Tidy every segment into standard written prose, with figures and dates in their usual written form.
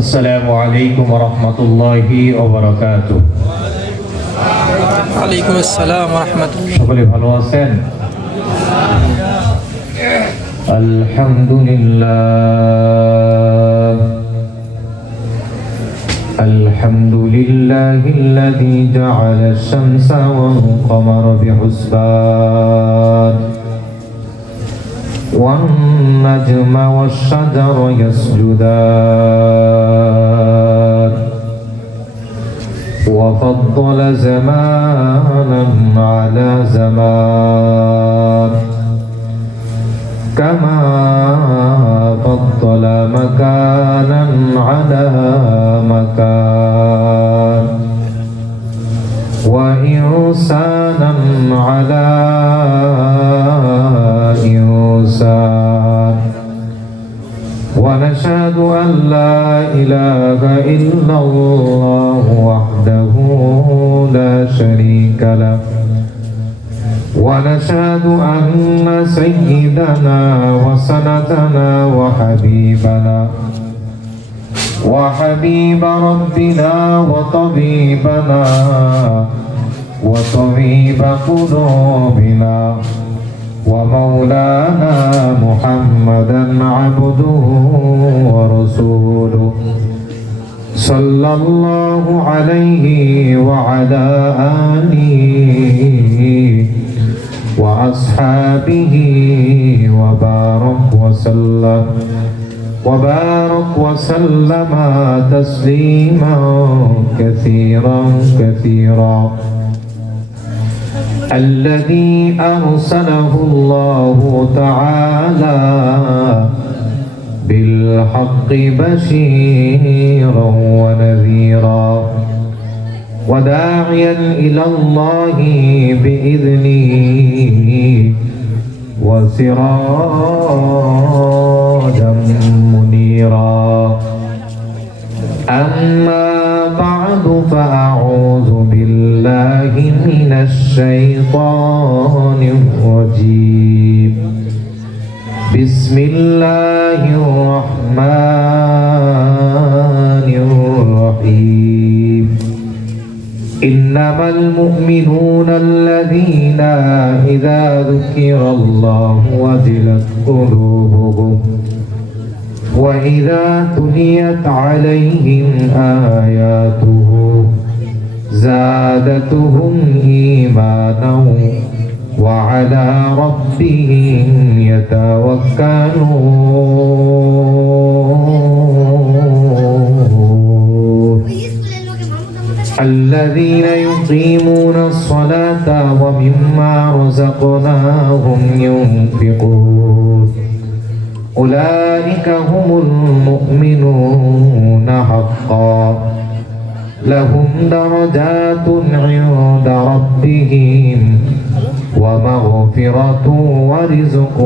আসসালামু আলাইকুম ওয়া রাহমাতুল্লাহি ওয়া বারাকাতুহু। ওয়ালাইকুম আসসালাম ওয়া রাহমাতুল্লাহ। সকলে ভালো আছেন? আলহামদুলিল্লাহ আলহামদুলিল্লাহিল্লাযী জা'আলা আশ-শামসা ওয়াল কামারা বিহুসবান والنجم والشجر يسجدان وفضل زمانا على زمان كما فضل مكانا على مكان وإنسانا على إنسان ونشهد أن لا إله إلا الله وحده لا شريك له ونشهد أن سيدنا وسندنا وحبيب ربنا وطبيب قلوبنا ومولانا محمدا عبده ورسوله صلى الله عليه وعلى آله وأصحابه وبارك وسلم تسليما كثيرا الذي أرسله الله تعالى بالحق بشيرا ونذيرا وداعيا إلى الله بإذنه وسراجا منيرا أما بعد فأعوذ بالله من الشيطان الرجيم بسم الله الرحمن الرحيم إنما المؤمنون الذين إذا ذكر الله وجلت قلوبهم وإذا تليت عليهم آياته زادتهم إيمانا وعلى ربهم يتوكلون الذين يقيمون الصلاة ومما رزقناهم ينفقون أولئك هم المؤمنون حقا لهم درجات عند ربهم ومغفرة ورزق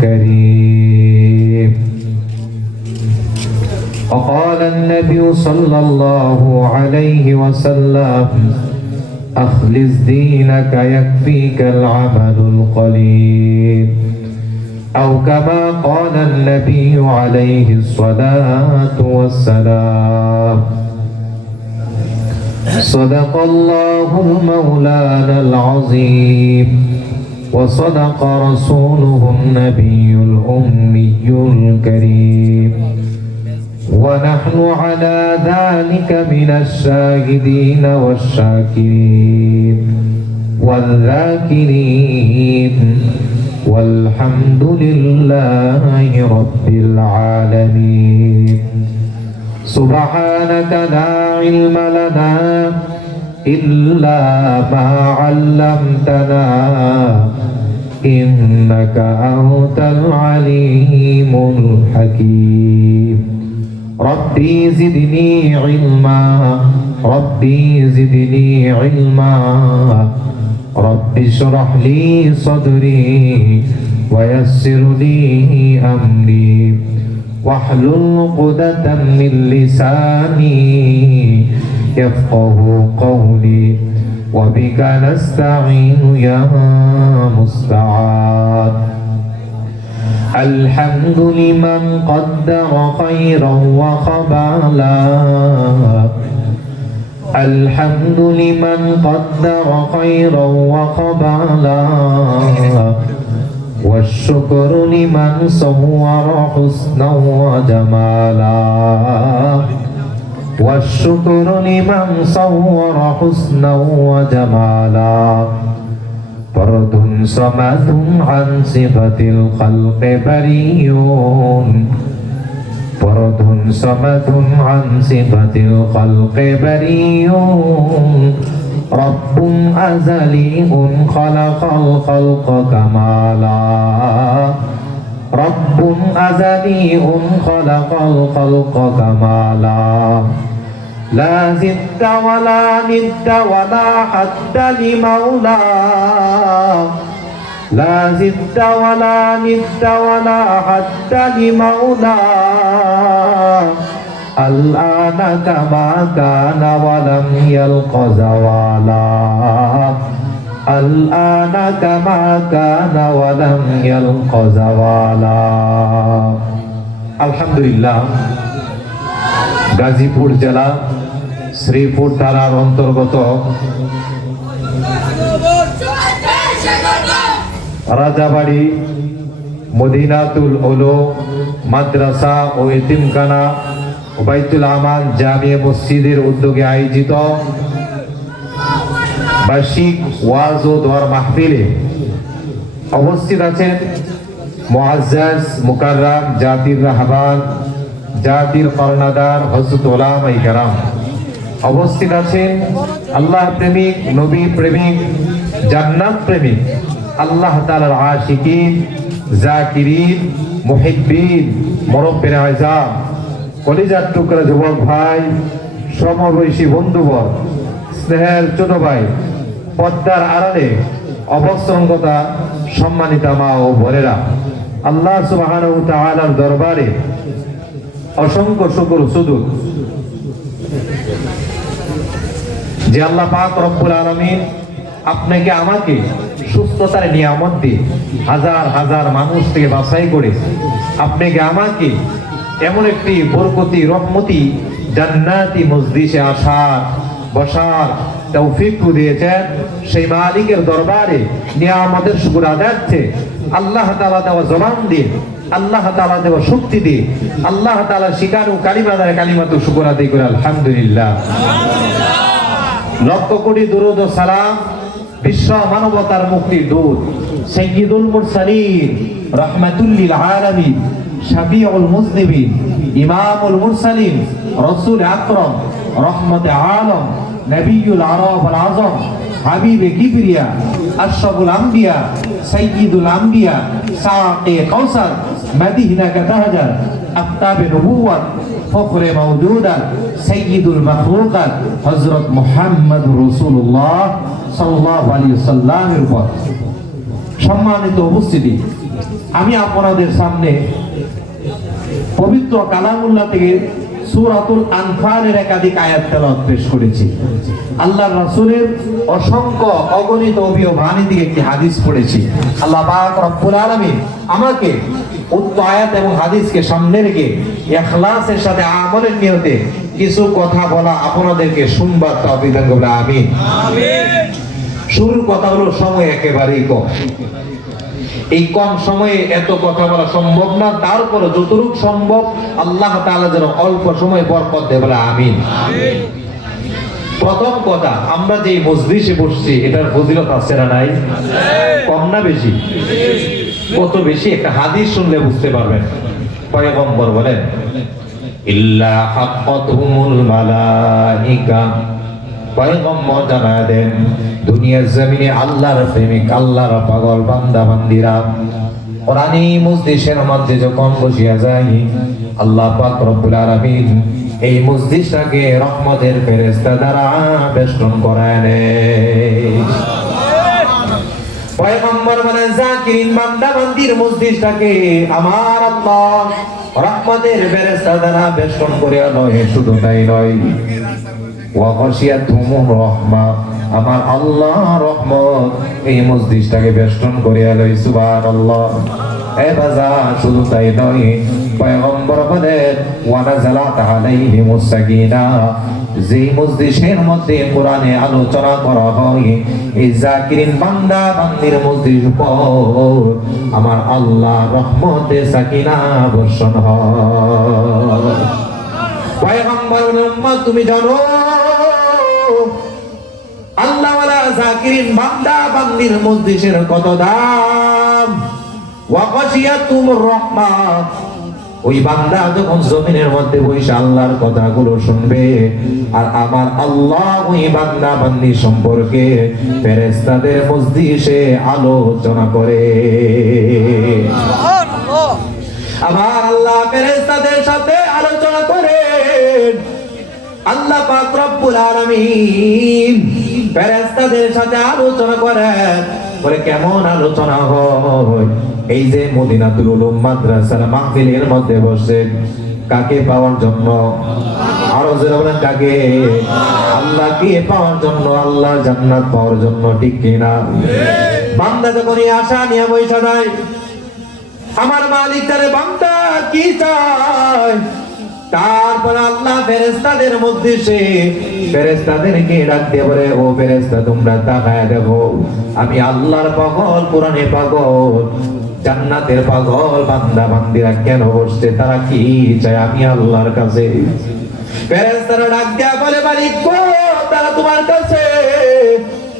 كريم. وقال النبي صلى الله عليه وسلم أخلص دينك يكفيك العمل القليل أو كما قال النبي عليه الصلاة والسلام. صدق الله مولانا العظيم وصدق رسوله النبي الأمي الكريم ونحن على ذلك من الشاهدين والشاكرين والذاكرين والحمد لله رب العالمين. سبحانك لا علم لنا إلا ما علمتنا إنك أنت العليم الحكيم. ربي زدني علما رب اشرح لي صدري ويسر لي أمري واحلل عقدة من لساني يفقه قولي وبك نستعين يا مستعان. الحمد لمن قدر خيرا وخبالا الحمد لمن قدر خيرا وخبالا والشكر لمن صور حسنا وجمالا والشكر لمن صور حسنا وجمالا فرد صمد عن صفة الخلق بريء فرد صمد عن صفة الخلق بريء رب أزلي خلق الخلق كمالا رب أزلي خلق الخلق كمالا لا زد ولا ند ولا حد لمولى لا زد ولا ند ولا حد لمولى الآن كما كان ولم يلق زوالا الآن كما كان ولم يلق زوالا الحمد لله গাজীপুর জেলা শ্রীপুর থানার অন্তর্গত রাজাবাড়ি মদিনাতুল উলুম মাদ্রাসা ও এতিমখানা বাইতুল আমান জামিয়া মসজিদের উদ্যোগে আয়োজিত বার্ষিক ওয়াজ ও দোয়ার মাহফিলে উপস্থিত আছেন মুআজ্জাজ মুকাররম জাতির রাহবার জাতির কর্ণধার হযরত উলামায়ে কেরাম উপস্থিত আছেন আল্লাহ প্রেমিক নবী প্রেমিক জান্নাত প্রেমিক আল্লাহ তাআলার আশিকিন জাকিরিন মুহিব্বিন মুরব্বির আযম কলিজার টুকরা যুবক ভাই সমবয়সী বন্ধুবর স্নেহের ছোট ভাই পর্দার আড়ালে অবস্থানগতা সম্মানিতা মা ও বোনেরা আল্লাহ সুবহানাহু ওয়া তাআলার দরবারে অসংখ্য শুকর সুজুদ যে আল্লাহ পাক রব্বুল আলামিন আপনাকে আমাকে সুস্থতার নিয়ামত দিয়ে হাজার হাজার মানুষ থেকে বাছাই করে আপনাকে আমাকে এমন একটি বরকতি রহমতি জান্নাতি মজলিসে আসার বসার তৌফিক দিয়েছেন সেই মালিকের দরবারে নিয়ামতের শুকর আদায় আল্লাহ তাআলা দেওয়া জবান দিয়ে আল্লাহ তাআলা দেওয়া শক্তি দিয়ে আল্লাহ তাআলা শিকারু কালিমা দ্বারা কালিমাতু শুকর আদায় করে আলহামদুলিল্লাহ লক্ষ কোটি দুরূদ ও সালাম বিশ্ব মানবতার মুক্তির দূত সাইয়্যিদুল মুরসালিন রাহমাতুল লিল আলামিন শাফিউল মুজনিবিন ইমামুল মুরসালিন রাসূল আকরাম রহমতে আলম নবিয়ুল আরব আল আযম হাবিবে কিবরিয়া আশরাফুল আম্বিয়া সাইয়্যিদুল আম্বিয়া সাকি কাউসার মদিনা কা তাহজার আফতাবে নবুওয়াত ফখরে মাওজুদাত সাইয়্যিদুল মাখলুকাত হযরত মুহাম্মদুর রাসূলুল্লাহ সাল্লাল্লাহু আলাইহি ওয়াসাল্লামের উপর সম্মানিত উপস্থিতি আমি আপনাদের সামনে পবিত্র কালামুল্লাহ থেকে সূরাতুল আনফালের একাধিক আয়াত তেলাওয়াত পেশ করেছি আল্লাহর রাসূলের অসংখ্য অগণিত অভিবাণী থেকে একটি হাদিস পড়েছি আল্লাহ পাক রব্বুল আলামিন আমাকে উক্ত আয়াত এবং হাদিসকে সামনে রেখে ইখলাসের সাথে আমলের নিয়তে কিছু কথা বলা আপনাদেরকে শুনবার তৌফিক দান করুন আমিন আমিন শুরুর কথা হলো সময় একেবারেই কম এই কম সময়ে এত কথা বলা সম্ভব না তারপরে যতটুকু সম্ভব আল্লাহ তাআলা যেন অল্প সময় বরকত দেয় বলে আমিন আমিন প্রথম কথা আমরা যে মজলিসে বসছি এটার ফজিলত আছে না নাই কম না বেশি কত বেশি একটা হাদিস শুনলে বুঝতে পারবেন পয়গম্বর বলেন ইল্লা হাক্কাতুহুমুল মালাইকা পয়গম্বর জানায় দেন দুনিয়ার জমিনে আল্লাহর প্রেমিক আল্লাহর পাগল বান্দা বান্দিরা কোরআনী মজলিসের মধ্যে যখন বসিয়া যায় আল্লাহ পাক রব্বুল আলামিন এই মজলিসটাকে রহমতের ফেরেশতা দ্বারা বেষ্টন করায় নেয় পয়গম্বর বলেন জাকিরিন বান্দা বান্দির মজলিসটাকে আমার আল্লাহ রহমতের ফেরেশতা দ্বারা বেষ্টন করিয়া নয় শুধু তাই নয় ওয়া গাশিয়াতুহুমুর রাহমা আমার আল্লাহ রহমত এই মজলিসটাকে বেষ্টন করিয়া লয় সুবহানাল্লাহ এ বাজার শুধু তাই নয়, পয়গম্বর বলেন ওয়া নাযালাত আলাইহিমুস সাকিনাহ, যেই মজলিসের মধ্যে কোরআনে আলোচনা করা হয় এই জাকিরিন বান্দা বান্দির মজলিস উপর আমার আল্লাহ রহমতে সাকিনা বর্ষণ হয়। পয়গম্বরের উম্মত তুমি জানো আল্লাহ ওয়ালা জাকিরিন বান্দা বান্দির মজলিসের কত দাম। ওয়া গাশিয়াতুমুর রাহমাহ, ওই বান্দা যখন জমিনের মধ্যে বসে আল্লাহর কথাগুলো শুনবে আর আমার আল্লাহ ওই বান্দা বান্দি সম্পর্কে ফেরেশতাদের মজলিসে আলোচনা করে। আমার আল্লাহ ফেরেশতাদের সাথে আলোচনা করেন। আল্লাহ পাক রব্বুল আলামিন ফেরেশতাদের সাথে আলোচনা করেন। বলে কেমন আলোচনা হয়? এই যে মদিনাতুল উলুম মাদ্রাসার মাহফিলের মধ্যে বসে কাকে পাওয়ার জন্য? আরো জোরে বলেন কাকে? আল্লাহকে পাওয়ার জন্য, আল্লাহর জান্নাত পাওয়ার জন্য, ঠিক কিনা? বান্দা যখন এই আশা নিয়ে বসে যায়, আমার মালিক তারে বান্দা কি চায়, তারপর আল্লাহ ফেরেশতাদের মধ্যে সে ফেরেশতাদেরকে ডাক দিয়ে বলে ও ফেরেশতা তোমরা তাকায় দেখো, আমি আল্লাহর পাগল, কোরআনে পাগল, জান্নাতের পাগল বান্দা বান্দিরা কেন বসছে, তারা কি চায় আমি আল্লাহর কাছে। ফেরেশতারা ডাক দিয়ে বলে মালিক গো, তারা তোমার কাছে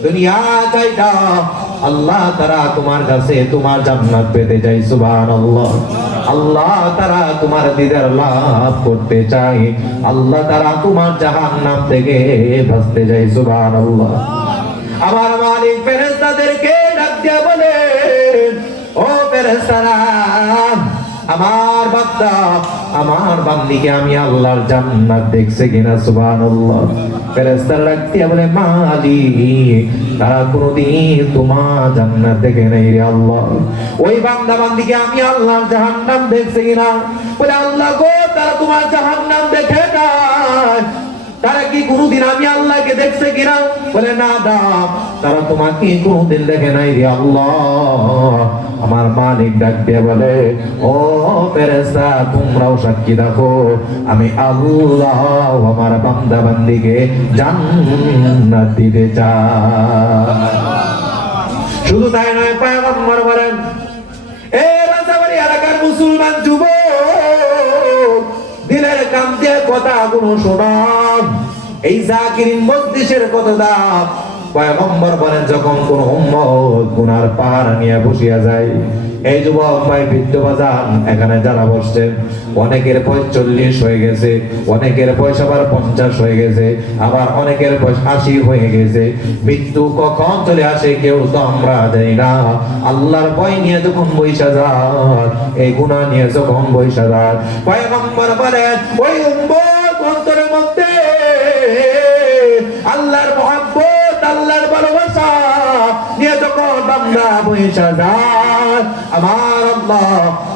দুনিয়া চাই না, আল্লাহ তারা তোমার কাছে তোমার জান্নাত পেতে চাই। সুবহানাল্লাহ। আল্লাহ তারা তোমার দিদার লাভ করতে চাই, আল্লাহ তারা তোমার জাহান্নাম থেকে বাঁচতে চাই। সুবহানাল্লাহ। আমার মালিক ফেরেশতাদেরকে ডাক দিয়ে বলে ও ফেরেশতারা, আমার বান্দা আমার বান্দিকে আমি আল্লাহর জান্নাত দেখছে কিনা? সুবহানাল্লাহ। ফেরেশতারা ডাক দিয়ে বলে মালিক তারা কোনদিন তোমার জান্নাত দেখে নাই রে আল্লাহ। ওই বান্দা বান্দিকে আমি আল্লাহর জাহান্নাম দেখছে কিনা? বলে আল্লাহ গো, তারা তোমার জাহান্নাম দেখে নাই, তারা কি কোনদিন আমি আল্লাহকে দেখছে কিনা? বলে না দা, তারা তোমাকে কোনদিন দেখে নাই রে আল্লাহ। আমার মালিক ডাক দিয়ে বলে ও ফেরেশতা তোমরাও সাক্ষী দেখো, আমি আল্লাহ আমার বান্দা বান্দিকে জান্নাত দিতে চাই। শুধু তাই নয়, পয়গম্বর বলেন এ রাজাবাড়ি এলাকার মুসলমান যুবক, দিলের কান দিয়ে কথাগুলো শোনান, এই জাকিরিন মজলিসের কত দাম। পয়গম্বর বলেন যখন কোন উম্মত গুনার পাহাড় নিয়ে বসিয়া যায়, এই যুবক ভাই বৃদ্ধ বাজান এখানে যারা বসছেন, অনেকের বয়স 40 হয়ে গেছে, অনেকের বয়স আবার 50 হয়ে গেছে, আবার অনেকের বয়স 80 হয়ে গেছে। মৃত্যু কখন চলে আসে কেউ তো আমরা জানি না। আল্লাহর ভয় নিয়ে যখন বৈশা যায়, এই গুনাহ নিয়ে যখন বৈশা যায়, পয়গম্বর বলেন ওই উম্মত অন্তরের মধ্যে আল্লাহর মহব্বত, আল্লাহর ভালোবাসা নিয়ে যখন বান্দা বৈশা যায়, আমার আল্লাহ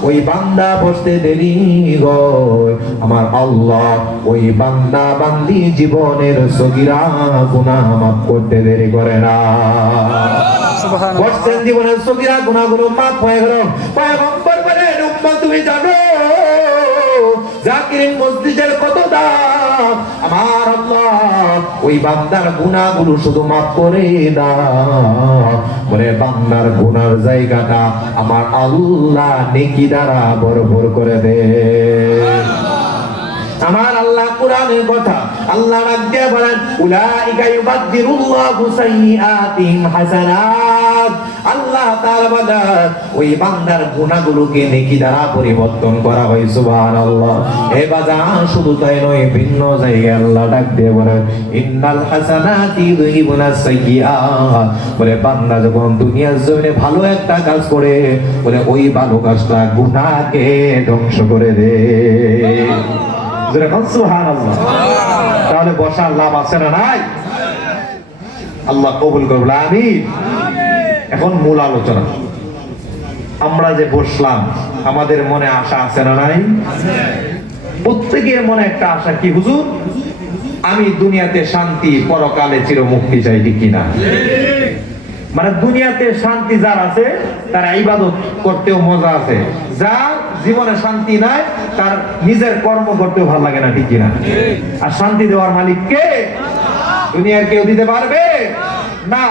ওই বান্দা বসতে দেরি গয়, আমার আল্লাহ ওই বান্দা বান্দি জীবনের সগীরা গুনাহ মাফ করতে দেরি করে না। বসতেন জীবনের সগীরা গুনাহগুলো মাফ হয়ে গেল। পয়গম্বর বলেন উম্মত তুমি জানো জাকিরিন মজলিসের কত দাম? আমার আল্লাহ ওই বান্দার গুনাহগুলো শুধু মাফ করে দাও, বলে বান্দার গুনার জায়গাটা আমার আল্লাহ নেকি দ্বারা ভরপুর করে দে। আমার আল্লাহ কোরআনের কথা আল্লাহ রাব্বে বলেন উলাইকা ইউবাদদিরুল্লাহু সাইয়্যাতিহিম হাসানাত। আল্লাহ তাআলা বলেন ওই বান্দার গুনাহগুলোকে নেকি দ্বারা পরিবর্তন করা হয়। সুবহানাল্লাহ। এ বাজান শুধু তাই নয়, ভিন্ন জায়গায় আল্লাহ ডাক দিয়ে বলেন ইন্নাল হাসানাতি ইউযহিবুনাস সাইয়্যাত। বলে বান্দা যখন দুনিয়ার জমিনে ভালো একটা কাজ করে, বলে ওই ভালো কাজটা গুনাহকে ধ্বংস করে দেয়। সুবহানাল্লাহ। তাহলে বসার লাভ আছে না নাই? আল্লাহ কবুল করুন, আমিন। এখন মূল আলোচনা। আমরা যে বসলাম, আমাদের মনে আশা আছে না নাই? প্রত্যেকের মনে একটা আশা, কি হুজুর আমি দুনিয়াতে শান্তি, পরকালে চির মুক্তি চাই, ঠিক কিনা? মানে দুনিয়াতে শান্তি যার আছে তার ইবাদত করতেও মজা আছে, যার জীবনে শান্তি নাই তার নিজের কর্ম করতেও ভালো লাগে না, ঠিক কিনা? আর শান্তি দেওয়ার মালিক কে? দুনিয়ার কেউ দিতে পারবে না।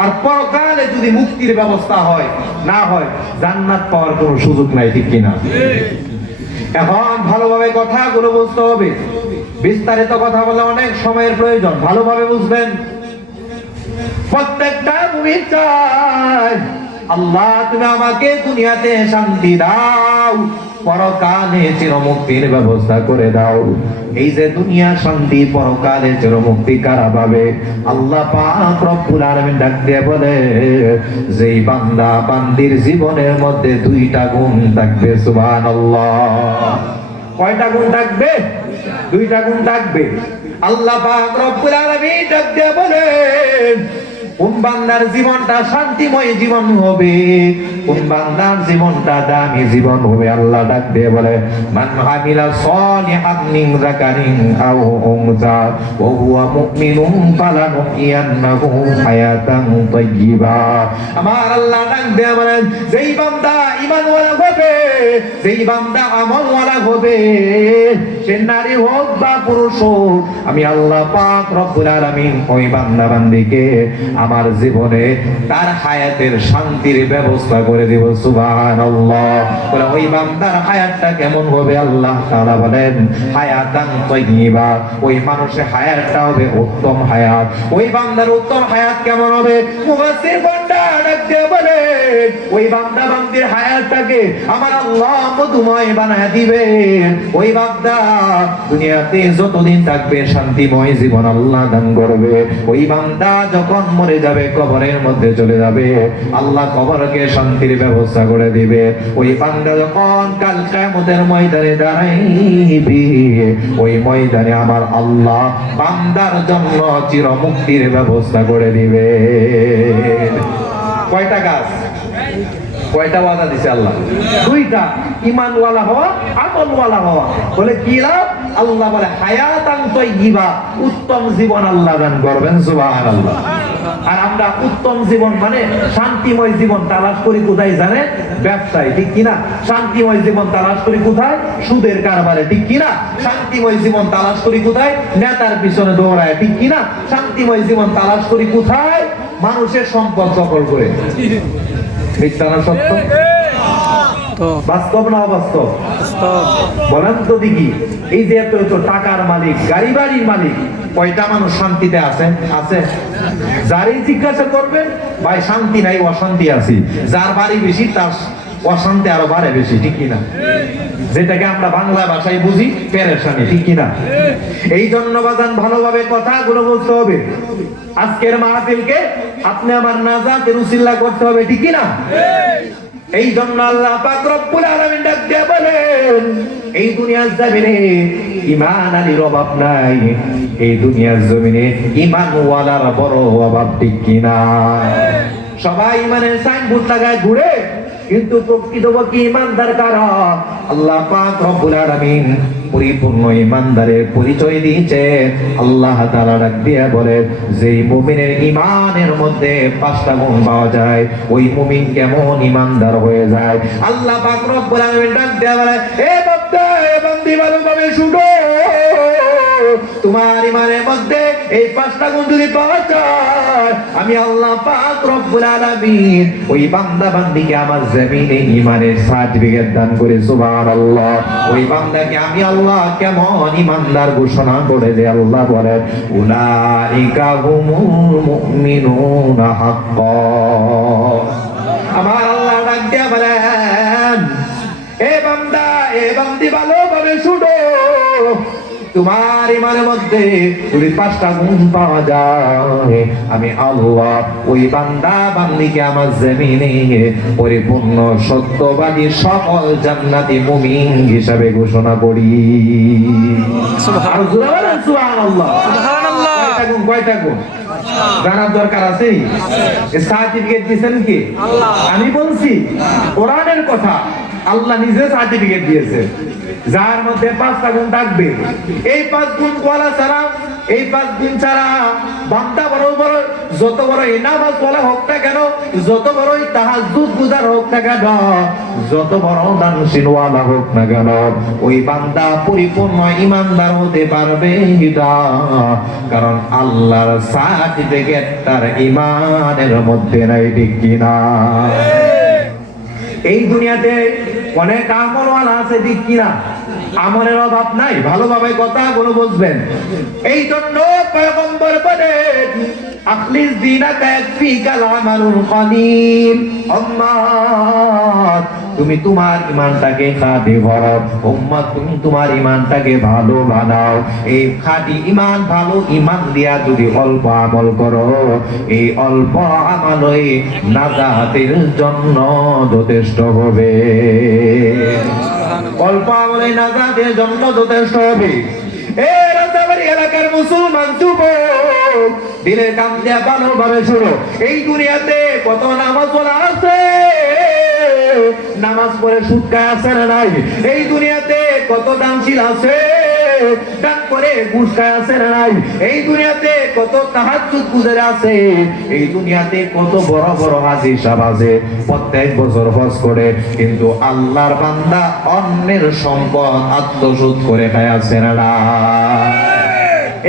আর পরকালে যদি মুক্তির ব্যবস্থা হয় না হয়, জান্নাত পাওয়ার কোনো সুযোগ নাই, ঠিক কিনা? এখন ভালোভাবে কথাগুলো বুঝতে হবে। বিস্তারিত কথা বলে অনেক সময়ের প্রয়োজন, ভালোভাবে বুঝবেন। প্রত্যেকটা মুমিন চায়, আল্লাহ তুমি আমাকে দুনিয়াতে শান্তি দাও, পরকালে চিরমুক্তির ব্যবস্থা করে দাও। এই যে দুনিয়া শান্তি, পরকালে চিরমুক্তি কারা পাবে? আল্লাহ পাক রব্বুল আলামিন ডাক দিয়ে বলে, যেই বান্দা বান্দির জীবনের মধ্যে দুইটা গুণ থাকবে, সুবহানাল্লাহ। কয়টা গুণ থাকবে? দুইটা গুণ থাকবে। আল্লাহ পাক রব্বুল আলামিন ডাক দিয়ে বলেন, কোন বান্দার জীবনটা শান্তিময় জীবন হবে, কোন বান্দার জীবনটা দামি জীবন হবে? আল্লাহ ডাক দিয়ে বলে, মান আমিলা সলিহান মিন যাকারিন আও উনসা ওয়া হুয়া মুমিনুন ফালানুহইয়ান্নাহু হায়াতান তাইয়্যিবা। আমার আল্লাহ ডাক দিয়ে বলেন, যেই বান্দা ঈমানওয়ালা হবে, যেই বান্দা আমলওয়ালা হবে, সে নারী হোক বা পুরুষ হোক, আমি আল্লাহ পাক রব্বুল আলামিন ওই বান্দা বান্দিকে আমার জীবনে তার হায়াতের শান্তির ব্যবস্থা করে দেব, সুবহানাল্লাহ। বলে ওই বান্দার হায়াতটা কেমন হবে? আল্লাহ তাআলা বলেন, হায়াতান তাইয়্যিবা। ওই মানুষের হায়াতটা হবে উত্তম হায়াত। ওই বান্দার উত্তম হায়াত কেমন হবে? মুফাসসির বান্দা ডাকতে বলে, ওই বান্দা বান্দির হায়াতটাকে আমার আল্লাহ মধুময় বানায় দিবেন। ওই বান্দা দুনিয়াতে যতদিন থাকবে শান্তিময় জীবন আল্লাহ দান করবে। ওই বান্দা যখন মরে যাবে, কবরের মধ্যে চলে যাবে, আল্লাহ কবরকে শান্তির ব্যবস্থা করে দিবে। ওই বান্দা যখন কাল কিয়ামতের ময়দানে দাঁড়াইবে, ওই ময়দানে আমার আল্লাহ বান্দার জন্য চিরমুক্তির ব্যবস্থা করে দিবে। কয়টা কাজ, কয়টা ওয়াদা দিছে আল্লাহ? দুইটা। ঈমানওয়ালা হওয়া, আমলওয়ালা হওয়া। বলে কি লাভ? আল্লাহ বলে হায়াতান তাইয়্যিবা, উত্তম জীবন আল্লাহ দান করবেন, সুবহানাল্লাহ। আর আমরা উত্তম জীবন মানে শান্তিময় জীবন তালাশ করি কোথায় জানেন? ব্যবসায়, ঠিক কিনা? শান্তিময় জীবন তালাশ করি কোথায়? সুদের কারবারে, ঠিক কিনা? শান্তিময় জীবন তালাশ করি কোথায়? নেতার পিছনে দৌড়ায়, ঠিক কিনা? শান্তিময় জীবন তালাশ করি কোথায়? মানুষের সম্পদ দখল করে। মিথ্যা না সত্য? বাস্তব না অবাস্তব? বলেন তো দেখি, এই যে এত এত টাকার মালিক, গাড়ি বাড়ির মালিক, কয়টা মানুষ শান্তিতে আছে? আছে। যারই জিজ্ঞাসা করবেন, ভাই শান্তি নাই, অশান্তি আছি। যার বাড়ি বেশি তার অশান্তি আরো বাড়ে বেশি, ঠিক কিনা? যেটাকে আমরা বাংলা ভাষায় বুঝি পেরেশানি, ঠিক কিনা? এই জন্য বাজান ভালোভাবে কথাগুলো বলতে হবে। আজকের মাহফিলকে আপনি আমার নাজাতের উসিলা করতে হবে, ঠিক কিনা? এই জন্য আল্লাহ পাক রব্বুল আলামিন ডাক দিয়ে বলেন, এই দুনিয়ার জমিনে ঈমান আলীর অভাব নাই, এই দুনিয়ার জমিনে ঈমানওয়ালার বড় অভাব, ঠিক কিনা? সবাই ঈমানের সাইনবোর্ড লাগায় ঘুরে, কিন্তু প্রকৃতপক্ষে ঈমানদার কারা? আল্লাহ পাক রব্বুল আলামিন পরিপূর্ণ ঈমানদারের পরিচয় দিয়েছে। আল্লাহ তাআলা ডাক দিয়ে বলে, যেই মুমিনের ঈমানের মধ্যে 5টা গুণ পাওয়া যায়, ওই মুমিন কেমন ঈমানদার হয়ে যায়? আল্লাহ পাক রব্বুল আলামিন ডাক দিয়ে বলে, এ বান্দা, এ বান্দি, ভালোভাবে শুনো, তোমার ঈমানের মধ্যে এই 5টা গুণ যদি পাওয়া যায়, আমি আল্লাহ পাক রব্বুল আলামিন ওই বান্দা বান্দিকে আমার জমিনে ঈমানের সার্টিফিকেট দান করে, সুবহানাল্লাহ। ওই বান্দাকে আমি আল্লাহ কেমন ঈমানদার ঘোষণা করে যে আল্লাহ বলেন, উলাইকা হুমুল মুমিনুনা হাক্কান। আমার আল্লাহ ডাক দিয়ে বলেন, এ বান্দা, এ বান্দি, ভালোভাবে শুনো, তোমার ঈমানের মধ্যে যদি 5টা গুণ পাওয়া যায়, আমি আল্লাহ ওই বান্দা বান্দিকে আমার জমিনে পরিপূর্ণ সত্যবাদী সকল জান্নাতি মুমিন হিসাবে ঘোষণা করি। সুবহানাল্লাহ। কয়টা গুণ? কয়টা গুণ জানার দরকার আছে? সার্টিফিকেট দিয়েছেন কি? আমি বলছি কোরআনের কথা, আল্লাহ নিজে সার্টিফিকেট দিয়েছে, যার মধ্যে 5টা গুণ থাকবে। এই 5 গুণ বলা ছাড়া এই 5 দিন ছাড়া বান্দা বড় বড় যত বড় নামাজ পড়া হোক না কেন, যত বড়ই তাহাজ্জুদ গুজার হোক না কেন, যত বড় দানশীলওয়ালা হোক না কেন, ওই বান্দা পরিপূর্ণ ঈমানদার হতে পারবে না। কারণ আল্লাহর সার্টিফিকেট তার ঈমানের মধ্যে নাই, ঠিক কিনা? এই দুনিয়াতে অনেক আমলওয়ালা আছে, ঠিক কিনা? আমলের অভাব নাই, ভালোভাবে কথাগুলো বুঝবেন। এই জন্য পয়গম্বর বলেন আখলিস দীনাকা ইয়াকফিকাল আমালুল কলিল। উম্মত তুমি তোমার ঈমানটাকে খাঁটি করো, উম্মত তুমি তোমার ঈমানটাকে ভালো বানাও। এই খাঁটি ঈমান, ভালো ঈমান দিয়া যদি অল্প আমল করো, এই অল্প আমলই নাজাতের জন্য যথেষ্ট হবে। অল্প আমলে নাজাতের জন্য যথেষ্ট হবে। এই রাজবাড়ী এলাকার মুসলমান যুবক, দিনের কাম দিয়া ভালোভাবে শুনো। এই দুনিয়াতে কত নামাজ পড়া আছে, নামাজ পড়ে সুদ খায় আছে না নাই? এই দুনিয়াতে কত দানশীল আছে, দান করে ঘুষ খায় আছে না নাই? এই দুনিয়াতে কত তাহাজ্জুদ গুজার আছে, এই দুনিয়াতে কত বড় বড় হাজী সাহেব আছে, প্রত্যেক বছর হজ করে, কিন্তু আল্লাহর বান্দা অন্যের সম্পদ আত্মসাৎ করে খায় আছে না নাই?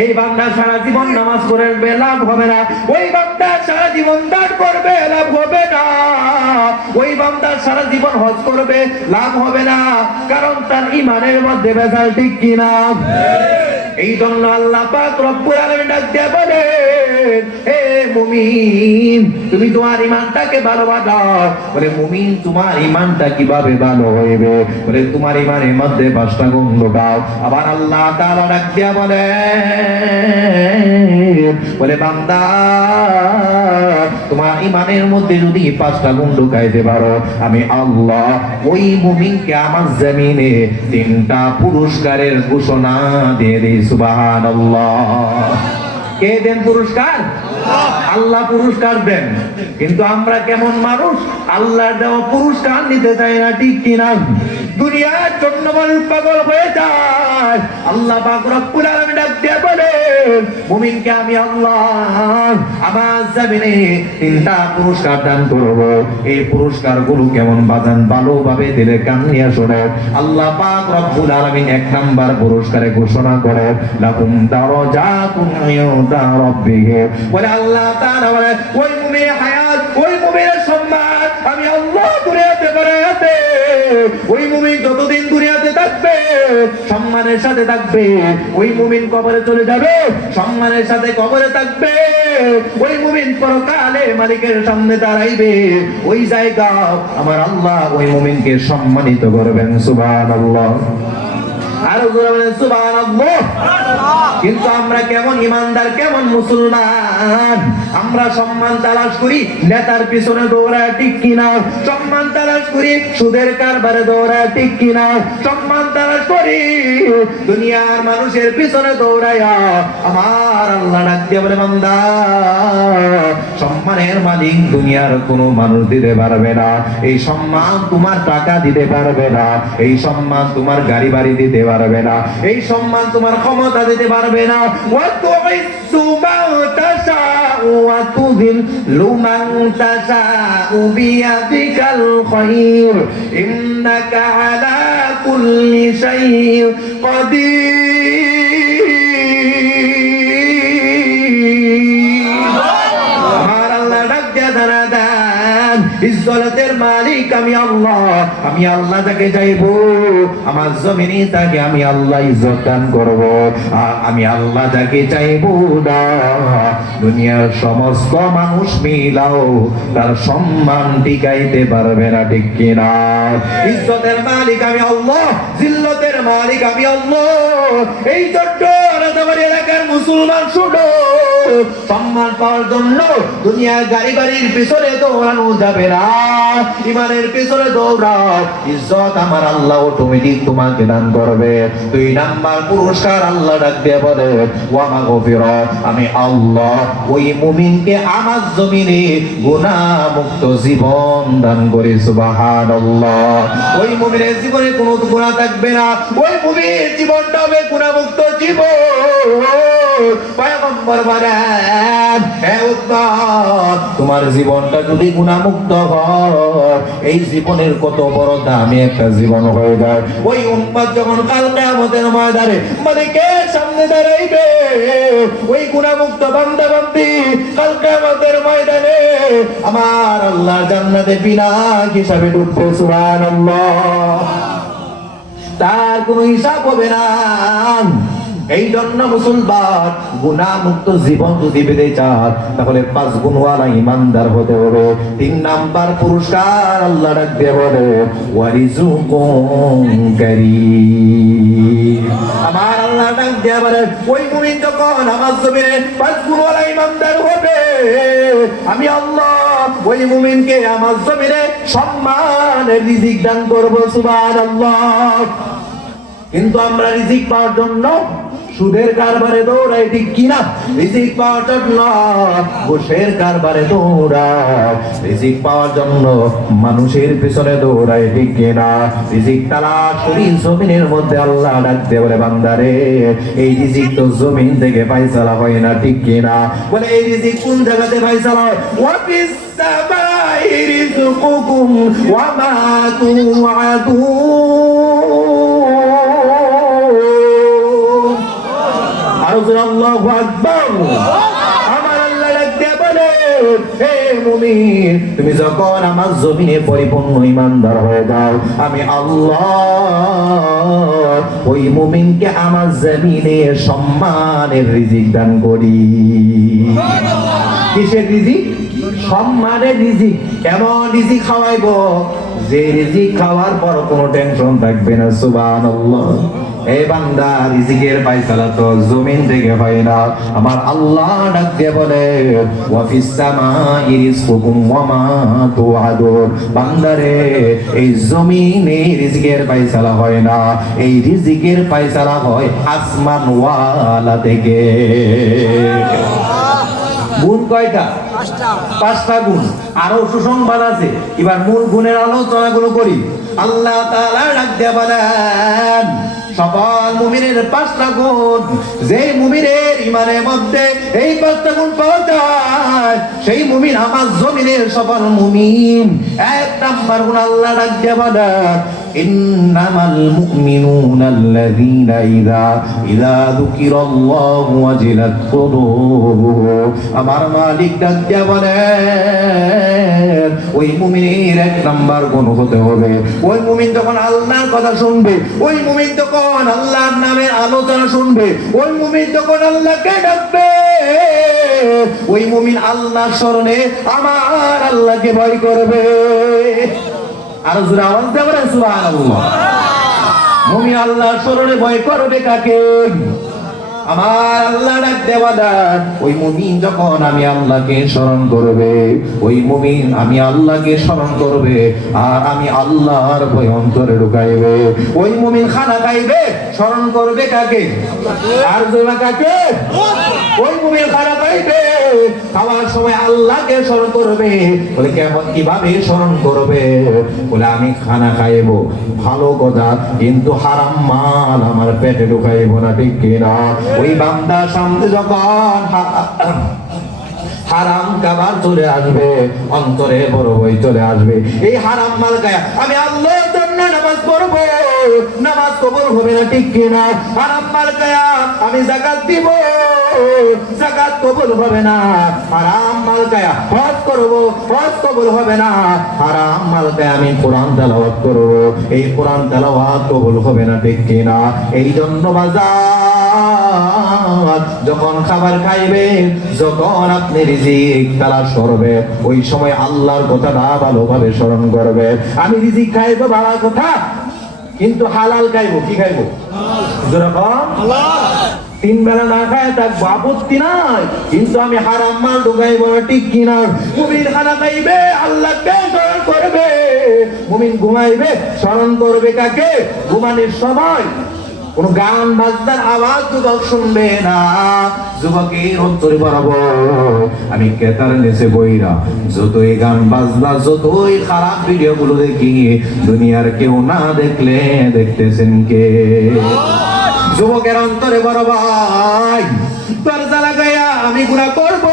এই বান্দা সারা জীবন নামাজ পড়বে, লাভ হবে না। ওই বান্দা সারা জীবন দান করবে, লাভ হবে না। ওই বান্দা সারা জীবন হজ করবে, লাভ হবে না, কারণ তার ঈমানের মধ্যে ভেজাল, ঠিক কিনা? এই জন্য আল্লাহ পাক রব্বুল আলামিন ডাক দিয়ে বলেন, হে মুমিন তুমি তোমার ঈমানটাকে ভালো বানাও। বলে মুমিন তোমার ঈমানটা কিভাবে ভালো হইবে? বলে তোমার ঈমানের মধ্যে 5টা গুণ ঢোকাও। আবার আল্লাহ তাআলা ডাক দিয়ে বলে বান্দা তোমার ঈমানের মধ্যে যদি 5টা গুণ ঢুকাইতে পারো, আমি আল্লাহ ওই মুমিনকে আমার জমিনে 3টা পুরস্কারের ঘোষণা দিয়ে দিই। সুবহানাল্লাহ। কে দেন পুরস্কার? আল্লাহ পুরস্কার দেন। কিন্তু আমরা কেমন মানুষ, আল্লাহর দেওয়া পুরস্কার নিতে চাই না, ঠিক কিনা? দুনিয়ার জন্য মানুষ পাগল হয়ে যায়। আল্লাহ পাক রব্বুল আলামিন ডাক দিয়ে বলেন, মুমিনকে আমি আল্লাহ আমার জমিনে 3টা পুরস্কার দান করব। এই পুরস্কারগুলো কেমন বাজান, ভালোভাবে দিলে কান নিয়ে শোনো। আল্লাহ পাক রব্বুল আলামিন 1 নাম্বার পুরস্কারে ঘোষণা করে লাকুম দারাজাতুন ইনদা রাব্বিহি। বলে আল্লাহ তাআলা বলে ওই মুমিনের হায়াত, ওই মুমিনের সম্মান আমি আল্লাহ দুনিয়াতে বাড়াতে। ওই মুমিন যতদিন দুনিয়াতে থাকবে সম্মানের সাথে থাকবে। ওই মুমিন কবরে চলে যাবে, সম্মানের সাথে কবরে থাকবে। ওই মুমিন পরকালে মালিকের সামনে দাঁড়াইবে, ওই জায়গা আমার আল্লাহ ওই মুমিনকে সম্মানিত করবেন। সুবহানাল্লাহ। আর জোরে বলেন সুবহানাল্লাহ। কিন্তু আমরা কেমন ইমানদার, কেমন মুসলমান, আমরা সম্মান তালাশ করি নেতার পিছনে দৌড়ায়, ঠিক কিনা? সম্মান তালাশ করি সুদের কারবারে দৌড়ায়, ঠিক কিনা? সম্মান তালাশ করি দুনিয়ার মানুষের পিছনে দৌড়াইয়া। আমার আল্লাহ ডাক দিয়ে বলে বান্দা সম্মানের মালিক দুনিয়ার কোনো মানুষ দিতে পারবে না। এই সম্মান তোমার টাকা দিতে পারবে না, এই সম্মান তোমার গাড়ি বাড়ি দিতে পারবে না, এই সম্মান তোমার ক্ষমতা দিতে পারবে না। ওয়াতুইসু মান তাশাউ ওয়া তুযিল্লু মান তাশাউ বিয়াদিকাল খায়র ইন্নাকা আলা কুল্লি শাইইন কাদির। আমার আল্লাহ ডাক দিয়া দাঁড়ান, ইজ্জতের মালিক আমি আল্লাহ। আমি আল্লাহ তাকে চাইবো, আমার জমিনে তাকে আমি আল্লাহ ইজ্জত দান করব। আমি আল্লাহ তাকে চাইবো না দুনিয়ার সমস্ত মানুষ মিলাও তার সম্মান টিকাইতে পারবে না, ঠিক কিনা? ইজ্জতের মালিক আমি আল্লাহ, জিল্লতের মালিক আমি আল্লাহ। এই জন্য রাজাবাড়ি এলাকার মুসলমান শুনো, সম্মান পাওয়ার জন্য দুনিয়ার গাড়ি বাড়ির পিছনে দৌড়ানো যাবে না, ইমানের পিছনে দৌড়াও। ইজ্জত আমার আল্লাহ অটোমেটিক তোমাকে দান করবে। 2 নাম্বার পুরস্কার আল্লাহ ডাক দিয়ে বলে ওয়া মাগফিরাত। আমি আল্লাহ ওই মুমিনকে আমার জমিনে গুনাহ মুক্ত জীবন দান করি। সুবহানাল্লাহ। ওই মুমিনের জীবনে কোনো গুনাহ থাকবে না, ওই মুমিনের জীবনটা হবে গুনাহ মুক্ত জীবন। নম্বর বলেন, হে উম্মত, তোমার জীবনটা যদি গুনাহমুক্ত হয়, এই জীবনের কত বড় দামি একটা জীবন হয়ে যায়। ওই উম্মত যখন কাল কিয়ামতের ময়দানে মালিকের সামনে দাঁড়াইবে, ওই গুনাহমুক্ত বান্দা বান্দি কাল কিয়ামতের ময়দানে আমার আল্লাহ জান্নাতে বিনা হিসাবে ঢুকবে। সুবহানাল্লাহ। তার কোনো হিসাব হবে না। এই জন্য মুসলমান গুনাহমুক্ত জীবন যদি পেতে চান, তাহলে 5 গুণওয়ালা ইমানদার হতে হবে। 3 নাম্বার পুরস্কার আল্লাহ ডাক দিয়ে বলে, ওয়ারিজুকুম কারীম। আমার আল্লাহ ডাক দিয়ে বলে, ওই মুমিন যখন আমার জমিনে 5 গুণওয়ালা ইমানদার হবে, আমি আল্লাহ ওই মুমিনকে আমার জমিনে সম্মানের রিজিক দান করব। সুবহানাল্লাহ। কিন্তু আমরা রিজিক পাওয়ার জন্য সুদের কারবারে দৌড়াই, ঠিক কিনা? রিজিক পাওয়ার জন্য ঘুষের কারবারে দৌড়াই, রিজিক পাওয়ার জন্য মানুষের পিছনে দৌড়াই, ঠিক কিনা? রিজিক তালাশ করি জমিনের মধ্যে। আল্লাহ ডাকতে বলে, বান্দারে, এই রিজিক তো জমিন থেকে ফায়সালা হয় না, ঠিক কিনা? বলে, এই রিজিক কোন জায়গাতে ফায়সালা হয়? ওয়াফিস সামাই রিজকুকুম ওয়া মা তুআদুন। আল্লাহু আকবার। আমার আল্লাহ ডাকতে বলে, হে মুমিন, তুমি যখন আমার জমিনে পরিপূর্ণ ইমানদার হয়ে যাও, আমি আল্লাহ ওই মুমিনকে আমার জমিনে সম্মানের রিজিক দান করি। কিসের রিজিক? সম্মানের রিজিক। কেমন রিজিক খাওয়াইবো? যে রিজিক খাওয়ার পর কোনো টেনশন থাকবে না। সুবহানাল্লাহ। এই বান্দা, রিজিকের ফায়সালা তো জমিন থেকে হয় না। আমার আল্লাহ ডাক দিয়ে বলে, ওয়াফিস সামাই রিজকুকুম ওয়া মা তুআদুন। বান্দারে, এই জমিনে রিজিকের ফায়সালা হয় না, এই রিজিকের ফায়সালা হয় আসমান ওয়ালা থেকে। গুণ কয়টা? 5টা গুণ। আরো সুসংবাদ আছে। এবার মূল গুণের আলোচনাগুলো করি। আল্লাহ তাআলা ডাক দিয়ে বলেন, সকল মুমিনের 5টা গুণ। যেই মুমিনের ইমানের মধ্যে এই 5টা গুণ পাওয়া যায়, সেই মুমিন আমার জমিনের সকল মুমিন। 1 নাম্বার গুণ আল্লাহ ডাক দিয়ে বলেন, ইন্নামাল মুমিনুনা আল্লাযীনা ইযা যুকিরাল্লাহু ওয়াজিলাত কুলুবুহুম। আমার মালিক ডাক দিয়ে বলেন, ওই মুমিনের 1 নাম্বার গুণ হতে হবে, ওই মুমিন যখন আল্লাহর কথা শুনবে, ওই মুমিন যখন আল্লাহর নামের আলোচনা শুনবে, ওই মুমিন যখন আল্লাহকে ডাকবে, ওই মুমিন আল্লাহর স্মরণে আমার আল্লাহকে ভয় করবে। আর জোরে আওয়াজ দিয়ে বলেন সুবহানাল্লাহ। মুমিন আল্লাহর স্মরণে ভয় করবে কাকে? আমার আল্লাহ ডাক দেওয়ালা। ওই মুমিন যখন আমি আল্লাহকে স্মরণ করবে, ওই মুমিন আমি আল্লাহকে স্মরণ করবে, আর আমি আল্লাহর ভয় অন্তরে ঢুকাইবে। ওই মুমিন খানা খাইবে, স্মরণ করবে কাকে? আর জোরে কাকে? ওই মুমিন খানা খাইবে, খাওয়ার সময় আল্লাহকে স্মরণ করবে। বলে, কেমন কিভাবে স্মরণ করবে? বলে, আমি খানা খাইবো, ভালো কথা, কিন্তু হারাম মাল আমার পেটে ঢুকাইবো না, ঠিক কিনা? ওই বান্দা সামনে যখন হারাম খাবার চলে আসবে, অন্তরে বড় ভয় চলে আসবে। এই হারাম মাল খায়া আমি আল্লাহর জন্য নামাজ পড়বো, নামাজ কবুল হবে না, ঠিক কিনা? হারাম মাল খায়া আমি যাকাত দিব, যাকাত কবুল হবে না। হারাম মাল খায়া হজ করব, হজ কবুল হবে না। হারাম মাল খায়া আমি কোরআন তেলাওয়াত করব, এই কোরআন তেলাওয়াত কবুল হবে না, ঠিক কিনা? এই জন্য বাজার, যখন খাবার খাইবে, যখন আপনি রিজিক তালাশ করবে, ওই সময় আল্লাহর কথাটা ভালোভাবে স্মরণ করবে। আমি রিজিক খাইবো ভালো কথা, কিন্তু হালাল খাইবো। কি খাইবো? যেরকম 3 বেলা না খায় থাকবো, আপত্তি নাই, কিন্তু আমি হারাম মাল ঢুকাইবো না, ঠিক কিনা? মুমিন খানা খাইবে, আল্লাহকে স্মরণ করবে। মুমিন ঘুমাইবে, স্মরণ করবে কাকে? ঘুমানোর সময় কোন গান বাজনার আওয়াজ যুবক শুনবে না। যুবকের অন্তরে বরাবর আমি কেতার নেচে বইরা যতই গান বাজনা, যতই খারাপ ভিডিও গুলো দেখি, দুনিয়ার কেউ না দেখলে দেখতেছেন কে? যুবকের অন্তরে বরাবর দরজা লাগাই গুনায়া আমি গুনাহ করব,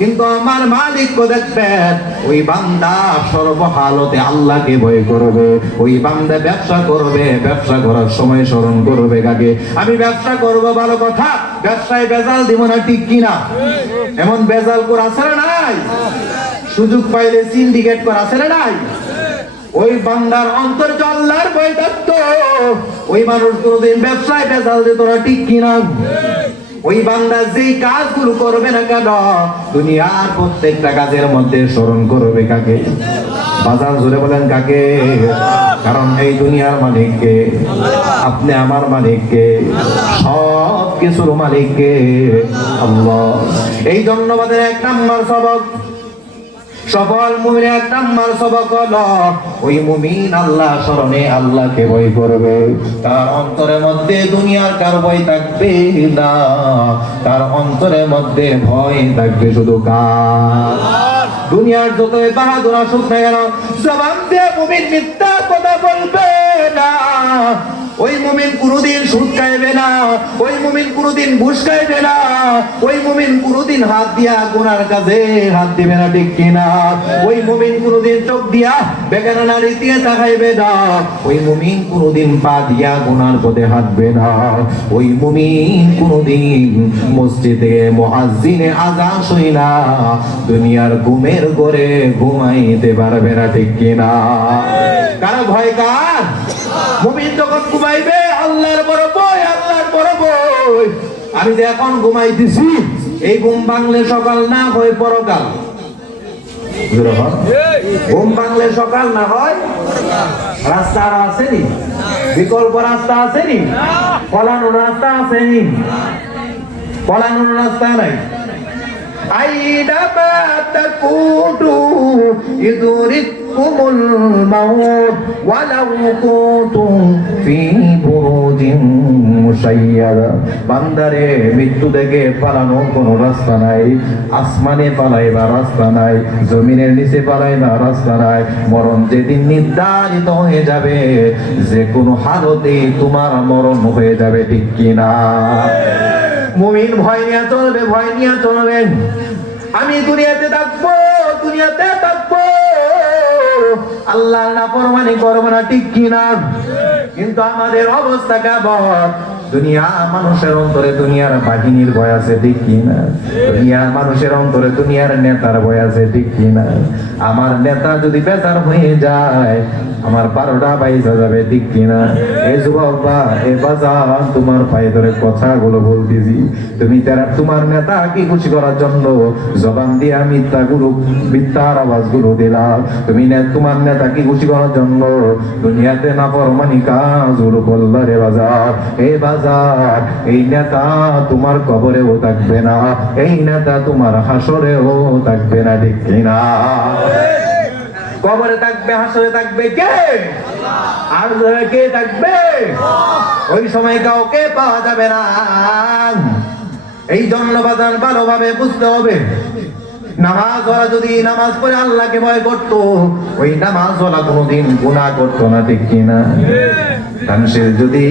কিন্তু আমার মালিক কো দেখবেন ওই বান্দা সর্বহালতে আল্লাহকে ভয় করবে। ওই বান্দা ব্যবসা করবে, ব্যবসা করার সময় স্মরণ করবে কাকে? আমি ব্যবসা করব, ভালো কথা, ব্যবসায় বেজাল দিব না, ঠিক কিনা? এমন বেজাল করে আছে না নাই? সুযোগ পাইলে সিন্ডিকেট করে আছে না নাই? ওই বান্দার অন্তর আল্লাহর ভয় থাকতো, ওই মানুষ কোনদিন ব্যবসায় বেজাল দিত না, ঠিক কিনা? ওই বান্দা যেই কাজগুলো করবে না কেন, দুনিয়ার প্রত্যেকটা কাজের মধ্যে স্মরণ করবে কাকে? বাজার জুড়ে বলেন কাকে? কারণ এই দুনিয়ার মালিককে, আপনি আমার মালিককে, সব কিছুর মালিককে আল্লাহ। এই জন্য আমাদের 1 নাম্বার সবক, সফল মুমিনের 1 নাম্বার সবক হলো ওই মুমিন আল্লাহ স্মরণে আল্লাহকে ভয় করবে। তার অন্তরের মধ্যে দুনিয়ার কার ভয় থাকবে না, তার অন্তরের মধ্যে ভয় থাকবে শুধু কার? দুনিয়ার যতই বাহাদুর আসুক না কেন, জবান দিয়ে মুমিন মিথ্যা কথা বলবে না। ওই মুমিন কোনদিন সুদ খাইবে না, ওই মুমিন কোনদিন ঘুষ খাইবে না, ওই মুমিন কোনদিন হাত দিয়া গুনার কাজে হাত দিবে না, ঠিক কিনা? ওই মুমিন কোনদিন চোখ দিয়া বেগানা নারী দিয়ে তাকাইবে না, ওই মুমিন কোনদিন পা দিয়া গুনার পথে হাঁটবে না, ওই মুমিন কোনদিন মসজিদে মুয়াজ্জিনে আযান শুইনা দুনিয়ার ঘুমের ঘরে ঘুমাইতে পারবে না, ঠিক কিনা? কারো ভয় কার? মুমিন যখন ঘুমাইবে আল্লাহর বড় ভয়, আল্লাহর বড় ভয়। আমি যে এখন ঘুমাইতেছি, এই ঘুম ভাঙলে সকাল না হয় পরকাল। ঘুম ভাঙলে সকাল না হয় রাস্তা আর আসেনি, বিকল্প রাস্তা আসেনি, পলানোর রাস্তা আসেনি, পলানোর রাস্তা নাই। আইনামা তাকুনু ইদরিকুমুল মাউত ওয়ালাউ কুনতুম ফি বুরুজিন মুশাইয়াদা। বান্দারে, মৃত্যু থেকে পালানোর কোনো রাস্তা নাই। আসমানে পালাইবার রাস্তা নাই, জমিনের নিচে পালাইবার রাস্তা নাই। মরণ যেদিন নির্ধারিত হয়ে যাবে, যে কোনো হালতে তোমার মরণ হয়ে যাবে, ঠিক কিনা? মুমিন ভয় নিয়ে চলবে, ভয় নিয়ে চলবেন। আমি দুনিয়াতে থাকবো, দুনিয়াতে থাকবো, আল্লাহর নাফরমানি করবো না, ঠিক কিনা? কিন্তু আমাদের অবস্থা কেমন? দুনিয়া মানুষের অন্তরে দুনিয়ার বাহিনীর ভয় আছে, ঠিক কিনা? দুনিয়ার মানুষের অন্তরে দুনিয়ার নেতার ভয় আছে, ঠিক কিনা? আমার নেতা যদি বেজার হয়ে যায়, আমার 12টা বাইজা যাবে, ঠিক কিনা? এই যুবক বা এই বাজার, তোমার পায়ে ধরে কথাগুলো বলতেছি, তুমি তোমার নেতা কি খুশি করার জন্য জবান দিয়ে মিথ্যার আওয়াজগুলো দিলাম। তুমি তোমার নেতা কি খুশি করার জন্য দুনিয়াতে নাফরমানি কাজগুলো করলা রে বাজার। এই বাজার, এই নেতা তোমার কবরেও থাকবে না, এই নেতা তোমার হাসরেও থাকবে না, ঠিক কিনা? কবরে থাকবে, হাসরে থাকবে কে? আর কে থাকবে? ওই সময় কাউকে পাওয়া যাবে না। এই জন্য বাজান ভালোভাবে বুঝতে হবে, নামাজ ওরা যদি নামাজ পড়ে আল্লাহকে ভয় করতো, ওই নামাজ ওরা কোনোদিন গুনাহ করতো না, ঠিক কিনা? দানশীল যদি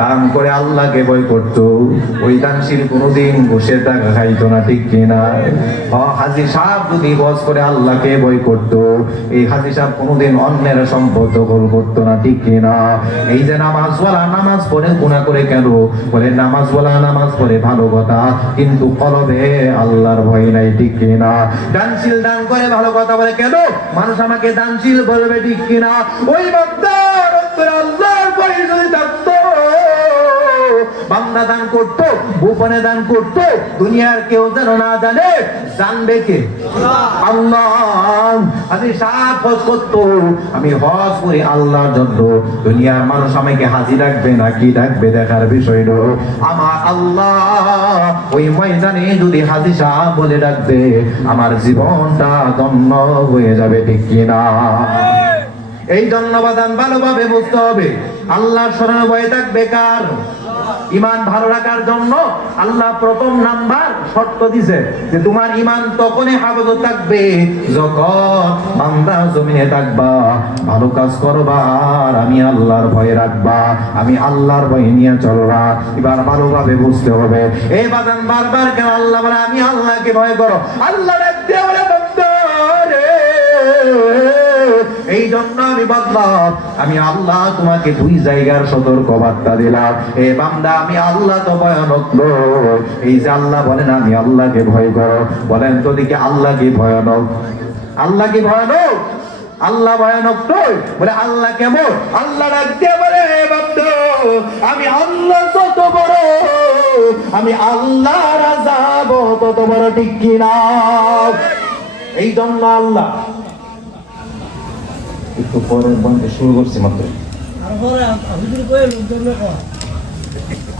দান করে আল্লাহকে ভয় করতো, ওই দানশীল কোনোদিন ঘুষের টাকা খাইতো না, ঠিক কিনা? হাজী সাহেব যদি হজ করে আল্লাহকে ভয় করতো, এই হাজী সাহেব কোনোদিন অন্যের সম্পদ দখল করতো না, ঠিক কিনা? এই যে নামাজওয়ালা নামাজ পড়ে গুনাহ করে কেন? বলে নামাজওয়ালা নামাজ পড়ে ভালো কথা, কিন্তু কলবে আল্লাহর ভয় নাই, ঠিক কিনা? দানশীল দান করে ভালো কথা বলে কেন? মানুষ আমাকে দানশীল বলবে, ঠিক কিনা? ওই বান্দার অন্তরে আল্লাহর ভয় যদি থাকতো, বান্দা দান করতো, গোপনে দান করতো, দুনিয়ার কেউ যেন না জানে। জানবে কে? আল্লাহ। আমি সাপ হজ করতো, আমি হজ করি আল্লাহর জন্য, দুনিয়ার মানুষ আমাকে হাজি ডাকবে না কি ডাকবে দেখার বিষয় নয়। আমার আল্লাহ ওই ময়দানে যদি হাজি সাহেব বলে ডাকবে, আমার জীবনটা ধন্য হয়ে যাবে, ঠিক কিনা? এই জন্য বাদান ভালোভাবে বুঝতে হবে, আল্লাহর শরণে ভয় থাকবে কার? ইমান ভালো রাখার জন্য আল্লাহ প্রথম নাম্বার শর্ত দিছে যে তোমার ইমান তখনই হেফাজত থাকবে যখন বান্দা জমিনে থাকবা, ভালো কাজ করবা আর আমি আল্লাহর ভয় রাখবা, আমি আল্লাহর ভয় নিয়ে চলবা। এবার ভালোভাবে বুঝতে হবে এই বাদান বারবার কেন আল্লাহ বলে আমি আল্লাহকে ভয় করো, আল্লাহ রাখতে বলে বান্দা রে। এই জন্য আমি বললাম আমি আল্লাহ তোমাকে দুই জায়গার সতর্ক বার্তা দিলাম, এ বান্দা আমি আল্লাহ তো ভয়ানক নয়। এই যে আল্লাহ বলেন আমি আল্লাহকে ভয় করো, বলেন তো দিকে আল্লাহ কি ভয়ানক? আল্লাহ কি ভয়ানক? আল্লাহ ভয়ানক নয়, বলে আল্লাহ কেমন? আল্লাহ রাখতে বলে হে বান্দা আমি আল্লাহ তত বড়, আমি আল্লাহর আযাব তত বড়, ঠিক কিনা? এই জন্য আল্লাহ একটু পরে বন্ধ শুরু করছি মাত্র,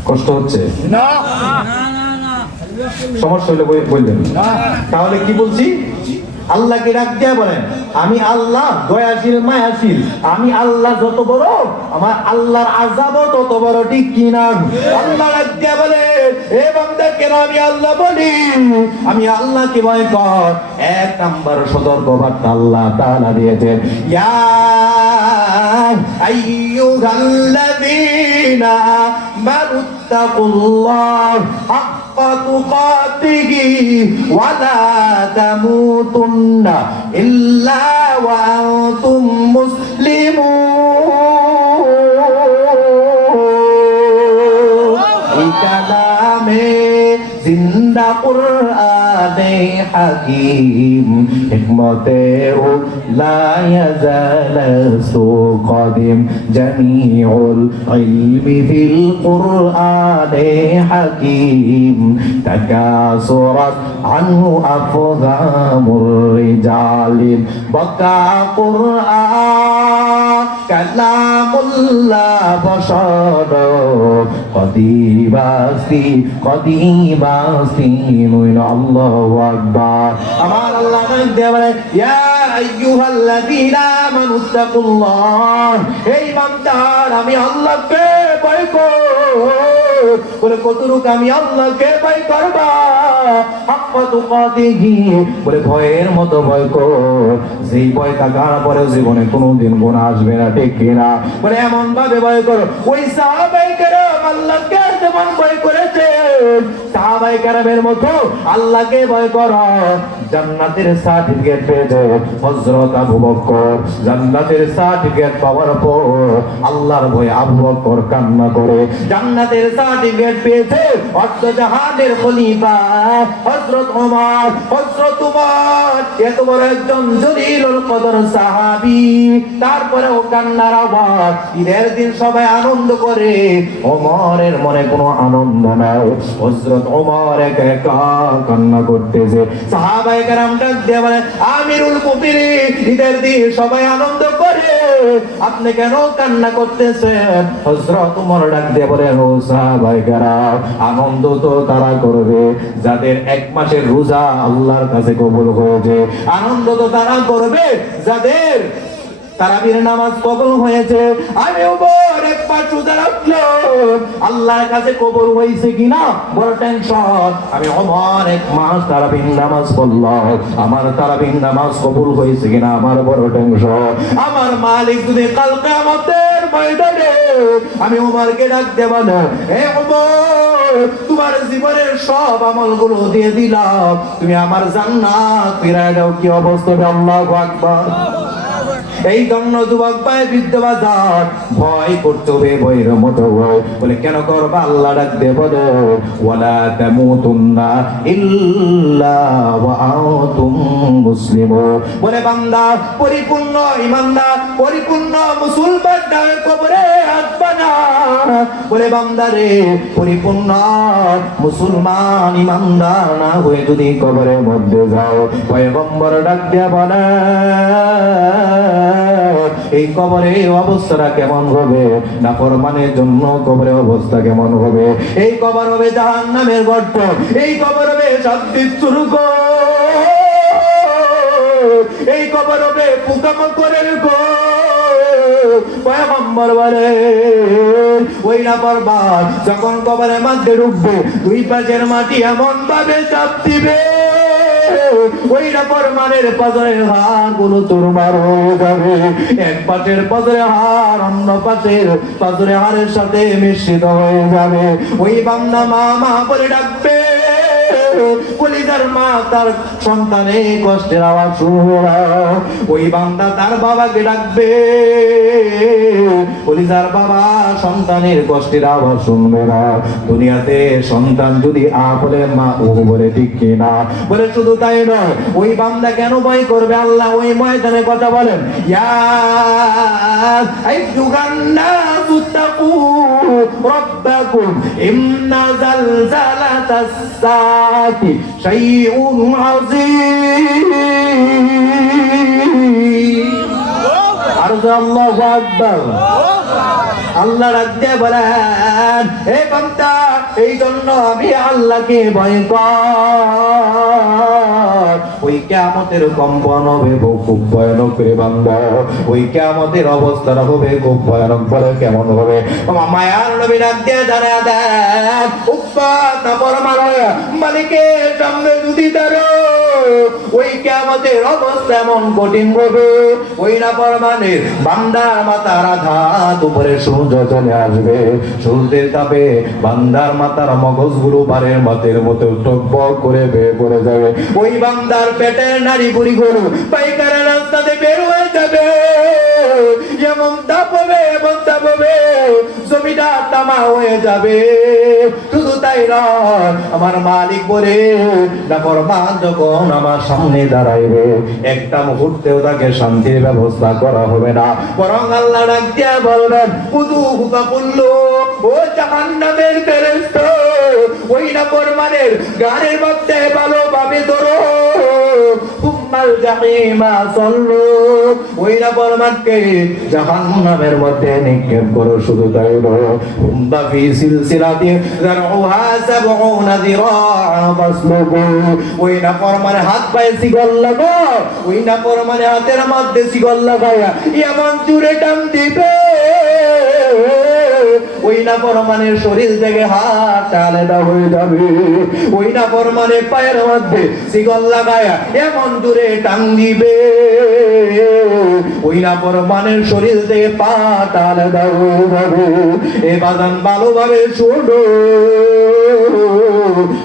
কষ্ট হচ্ছে না? সমস্যা হলে বললেন। তাহলে কি বলছি? আল্লাহকে ডাক দিয়ে বলেন আমি আল্লাহ দয়াশীল মায়াশীল, আমি আল্লাহ যত বড় আমার আল্লাহর আযাবও তত বড়, ঠিক কিনা? আল্লাহ ডাক দিয়ে বলে এ বান্দা কেন আমি আল্লাহ বলি আমি আল্লাহকে ভয় কর। এক নাম্বার সতর্ক বার্তা আল্লাহ তাআলা দিয়েছেন, ইয়া আইয়ুহাল্লাযীনা আমানুত্তাকুল্লাহ হাক্কা তুকাতিহি ওয়া লা তামুতুন্না ইল্লা ওয়া আনতুম মুসলিমুন। এই কালামে জিন্দা কুরআনে হাকীম হিকমতে ও লা ইয়াজালু কাদিম জামিউল ইলমি ফিল কুরআনে হাকীম তাকাসুরাত আনহু আফযামুর রিজালিন বাকা কুরআন কালামুল্লাহ বশর কদিবাসি আল্লাহু আকবার। আমার আল্লাহ বলে ইয়া আইয়ুহাল্লাযীনা আমানুত্তাকুল্লাহ, এই বান্দার আমি আল্লাহকে ভয় কর। বলে কতটুকু আমি আল্লাহকে ভয় করবা? হাক্কা তুকাতিহি, বলে ভয়ের মতো ভয় কর যেই ভয় থাকার পরে জীবনে কোনোদিন গুনাহ আসবে না, ঠিক কিনা? বলে এমন ভাবে ভয় করো ওই সাহাবায়ে কেরাম আল্লাহকে যেমন ভয় করেছে সাহাবায়ে কেরামের মতো আল্লাহকে ভয় করো। জান্নাতের সার্টিফিকেট পেয়েছে হযরত আবু বকর, জান্নাতের সার্টিফিকেট পাওয়ার পর আল্লাহর ভয়ে আবু বকর কান্না করে জান্নাতের সার্টিফিকেট পেয়েছে অর্ধ জাহানের খলিফা হযরত ওমর। হযরত ওমর এত বড় একজন জলিলুল কদর সাহাবী, তারপরেও কান্নার আওয়াজ। ঈদের দিন সবাই আনন্দ করে, ওমরের মনে কোনো আনন্দ নাই। হযরত ওমর একা একা কান্না করতেছে। সাহাবায়ে কেরাম ডাক দিয়ে বলে আমিরুল মুমিনিন ঈদের দিন সবাই আনন্দ করে, আপনি কেন কান্না করতেছেন? হযরত ওমর ডাক দিয়ে বলে ও সাহাবায়ে কেরাম আনন্দ তো তারা করবে যাদের এক মাসের রোজা আল্লাহর কাছে কবুল হয়েছে, আনন্দ তো তারা করবে যাদের তারাবির নামাজ কবুল হয়েছে। আমি ওমর এক মাস রোজা রাখলাম, আল্লাহর কাছে কবুল হয়েছে কিনা বড় টেনশন। আমি ওমর এক মাস তারাবির নামাজ পড়লাম, আমার তারাবির নামাজ কবুল হয়েছে কিনা আমার বড় টেনশন। আমার মালিক যদি কাল কিয়ামতের ময়দানে আমি ওমরকে ডাক দেব না, হে ওমর তোমার জীবনের সব আমলগুলো দিয়ে দিলাম, তুমি আমার জান্নাত ফিরায় দাও, কি অবস্থা হবে? আল্লাহু আকবার। এই জন্য যুবক ভাই বৃদ্ধ বাজার ভয় করতে হবে, ভয়ের মতো ভয়। বলে কেন করবা? আল্লাহ ডাক দেব ওয়ালা তামুতুন্না ইল্লা ওয়া আনতুম মুসলিমুন। বলে বান্দা পরিপূর্ণ ঈমানদার পরিপূর্ণ মুসলমান না কবরে আসবা না। বলে বান্দা রে পরিপূর্ণ মুসলমান ঈমানদার না হয়ে যদি কবরের মধ্যে যাও, পয়গম্বর ডাক দিয়ে বলে এই কবরে অবস্থাটা কেমন হবে? নাফরমানের জন্য কবরের অবস্থা কেমন হবে? এই কবর হবে জাহান্নামের গর্ত, এই কবর হবে শাস্তির সুড়ঙ্গ, এই কবর হবে পোকামাকড়ের ঘর। পয়গম্বর বলে ওই নাফরমান যখন কবরের মধ্যে ঢুকবে দুই পাশের মাটি এমন ভাবে চাপ দিবে ওই নাফরমানের পাজরের হাড় গুলো চুরমার হয়ে যাবে। এক পাশের পাজরের হাড় অন্য পাশের পাজরের হাড়ের সাথে মিশ্রিত হয়ে যাবে। ওই বান্দা মা মা বলে ডাকবে, কলিজার মা তার সন্তানে কষ্টের আওয়াজ শুনবে না। ওই বান্দা তার বাবাকে ডাকবে, কলিজার বাবা সন্তানের কষ্টের আওয়াজ শুনবে না। দুনিয়াতে সন্তান যদি আ বলে মা ও বলে ঠিক কিনা বলে, শুধু তাই নয় ওই বান্দা কেন ভয় করবে? আল্লাহ ওই ময়দানে কথা বলেন, ইয়া আইয়ুহান নাসু তাকু রাব্বাকুম ইন্না জালজালাতাস সাআতি শাইউন আযীম। আর আল্লাহু আকবার। আল্লাহ রাখতে বলেন, হে বান্দা এই জন্য আমি আল্লাহকে ভয় কর। ওই কিয়ামতের কম্পন হবে খুব ভয়ানক রে বান্দা। ওই কিয়ামতের অবস্থাটা হবে খুব ভয়ানক। বলে কেমন হবে? মায়ার নবী রাখতে জানা দেন, উম্মত নাফরমান হয়ে মালিকের সামনে যদি দাঁড়ো ওই কিয়ামতের অবস্থা এমন কঠিন হবে। ওই নাফরমানের বান্দার মাথার আঘাত উপরে সূর্য চলে আসবে। সূর্যের তাপে বান্দার মাথার মগজগুলো বারের মাথের মতো টকবক করে বের করে যাবে। ওই বান্দার পেটের নাড়ি বুড়ি গরু পাইকারা রাস্তাতে বের হয়ে যাবে। যেমন তাপ হবে এমন তাপ হবে, জমিটা তামা হয়ে যাবে। শুধু তাই নয়, আমার মালিক বলে নাফরমান যখন আমার সামনে দাঁড়াইবে একটা মুহূর্তেও তাকে শান্তির ব্যবস্থা করা হবে না। বরং আল্লাহ ডাক দিয়া বলবেন, উযুহুকা কুল্লু, ও জাহান্নামের ফেরেশতা ওই নাফরমানের গানের মধ্যে ভালোভাবে ধরো। তুম্মাল জাহিমা সাল্লু, ওই নাফরমানকে জাহান্নামের মধ্যে নিক্ষেপ করো। শুধু তাই নয়, হুম্বা ফি সিলসিলাতিন যারউহা সাবউনা যিরাআন ফাসলুকু, ওই নাফরমানের হাত পায়ে শিকল লাগাও। ওই নাফরমানের হাতের মধ্যে শিকল লাগায়া এমন জোরে টান দিবে ওই নাফরমানের শরীর থেকে হাত আলাদা হয়ে যাবে। ওই নাফরমানের পায়ের মধ্যে শিকল লাগায়া এমন জোরে টান দিবে ওই নাফরমানের শরীর থেকে পা আলাদা হয়ে যাবে। এ বাজান ভালোভাবে ছোড়ো,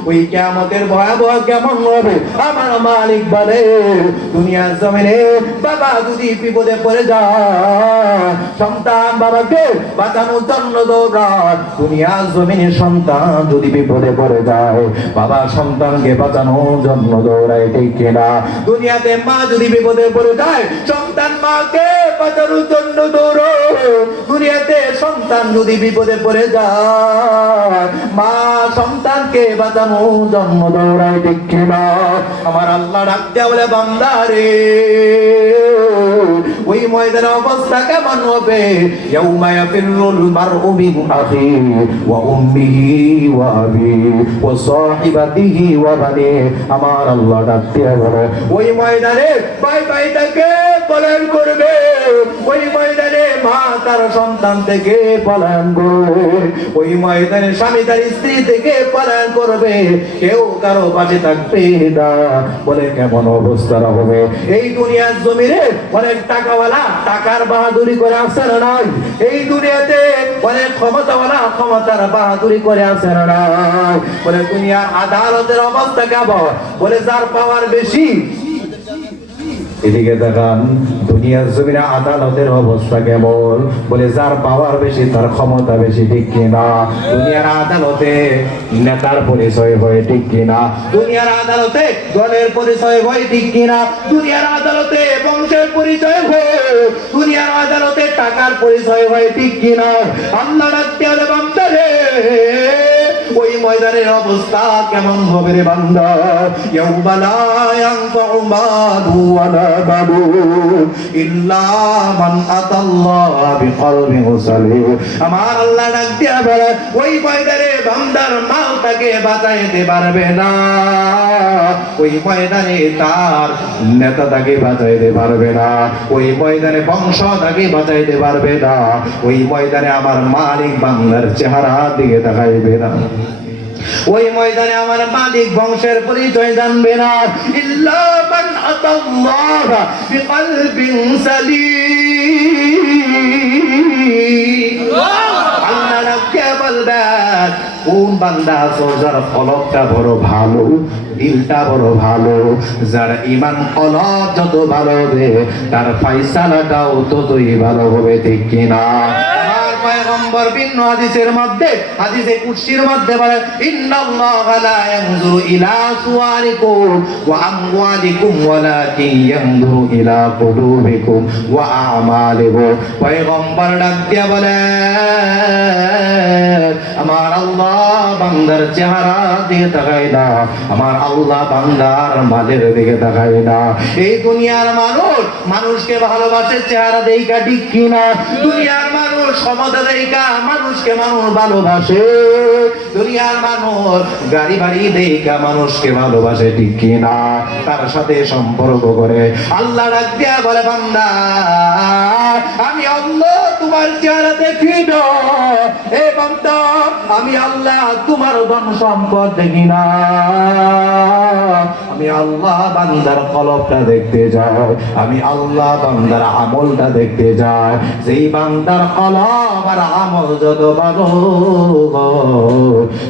ওই কিয়ামতের ভয়াবহ কেমন হবে আমার মালিক বলে। দুনিয়ার জমিনে বাবা যদি বিপদে পড়ে যায়, সন্তান বাবাকে বাঁচানোর জন্য দৌড়ায়। দুনিয়ার জমিনে সন্তান যদি বিপদে পড়ে যায়, বাবা সন্তানকে বাঁচানোর জন্য দৌড়ায়, ঠিক কিনা? দুনিয়াতে মা যদি বিপদে পড়ে যায়, সন্তান মাকে বাঁচানোর জন্য দৌড়ো। দুনিয়াতে সন্তান যদি বিপদে পড়ে যায়, মা সন্তানকে বাঁচানোর জন্য দৌড়ায়, ঠিক কিনা? আমার আল্লাহ ডাকতে বলে, বান্দা রে ওই ময়দানের অবস্থা কেমন হবে? ইয়াউমা ইয়াফিরুল মারউ মিন আখিহি ওয়া উম্মিহি ওয়া আবিহি ওয়া সাহিবাতিহি ওয়া বানিহি। আমার আল্লাহ ডাকতে বলে, ওই ময়দানে ভাই ভাইটাকে পলায়ন করবে। ওই ময়দানে মা তার সন্তান থেকে পলায়ন করবে। ওই ময়দানে স্বামী তার স্ত্রী থেকে পলায়ন করবে। কেউ কারো পাশে থাকবে না। বলে কেমন অবস্থা হবে? এই দুনিয়ার জমিনে অনেক টাকাওয়ালা টাকার বাহাদুরি করে আসে না নাই? এই দুনিয়াতে অনেক ক্ষমতাওয়ালা ক্ষমতার বাহাদুরি করে আসে না নাই? বলে দুনিয়ার আদালতের অবস্থা কেমন? বলে যার পাওয়ার বেশি। এদিকে দেখান দুনিয়ার জমিনে আদালতের অবস্থা কেমন? বলে যার পাওয়ার বেশি তার ক্ষমতা বেশি, ঠিক কিনা? দুনিয়ার আদালতে নেতার পরিচয় হয়, ঠিক কিনা? দুনিয়ার আদালতে দলের পরিচয় হয়, ঠিক কিনা? দুনিয়ার আদালতে বংশের পরিচয় হয়, দুনিয়ার আদালতে টাকার পরিচয় হয়, ঠিক কিনা? আল্লাহ রাখতে হলে বান্দারে ওই ময়দানের অবস্থা কেমন হবে রে বান্দা? ইয়াউমা লা ইয়ানফাউ মালু ওয়ালা বানুন ইল্লা মান আতাল্লাহ বিকলবিন সালিম। আমার আল্লাহ ডাক দিয়া বলে, ওই ময়দানে বান্দার মালটাকে বাঁচাইতে পারবে না, ওই ময়দানে তার নেতা তাকে বাঁচাইতে পারবে না, ওই ময়দানে বংশ তাকে বাঁচাইতে পারবে না, ওই ময়দানে আমার মালিক বান্দার চেহারা দিকে তাকাইবে না, ওই ময়দানে আমার মালিক বংশের পরিচয় জানবে না। ইল্লা মান আতাল্লাহ বিকলবিন সালিম। আল্লাহ রাব্কে বলবেন, কোন বান্দা আছো যার কলবটা বড় ভালো, দিলটা বড় ভালো, যার ঈমান কলব যত ভালো হবে তার ফয়সালাটাও ততই ভালো হবে, ঠিক কিনা? পয়গম্বর ভিন্ন হাদিসের মধ্যে, হাদিসে কুদসির মধ্যে বলেন, ইন্নাল্লাহা লা ইয়ানজুরু ইলা সুওয়ারিকুম ওয়া আমওয়ালিকুম ওয়ালাকিন ইয়ানজুরু ইলা কুলুবিকুম ওয়া আমালিকুম। পয়গম্বর ডাক দিয়া বলেন, আমার আল্লাহ বান্দার চেহারা দিকে তাকায় না, আমার আল্লাহ বান্দার মালের দিকে তাকায় না। এই দুনিয়ার মানুষ মানুষকে ভালোবাসে চেহারা দেইকা, ঠিক কিনা? দুনিয়ার মানুষ ক্ষমতা দেইকা মানুষকে মানুষ ভালোবাসে, দুনিয়ার মানুষ গাড়ি বাড়ি দেইকা মানুষকে ভালোবাসে, ঠিক কিনা? তার সাথে সম্পর্ক করে। আল্লাহ ডাক দিয়া বলে, বান্দা আমি আল্লাহ তোমার চেহারা দেখি না, এ বান্দা আমি আল্লাহ তোমার ধন সম্পদ দেখি না, আমি আল্লাহ বান্দার কলবটা দেখতে যাই, আমি আল্লাহ বান্দার আমলটা দেখতে যাই। যেই বান্দার কলব আর আমল যত ভালো,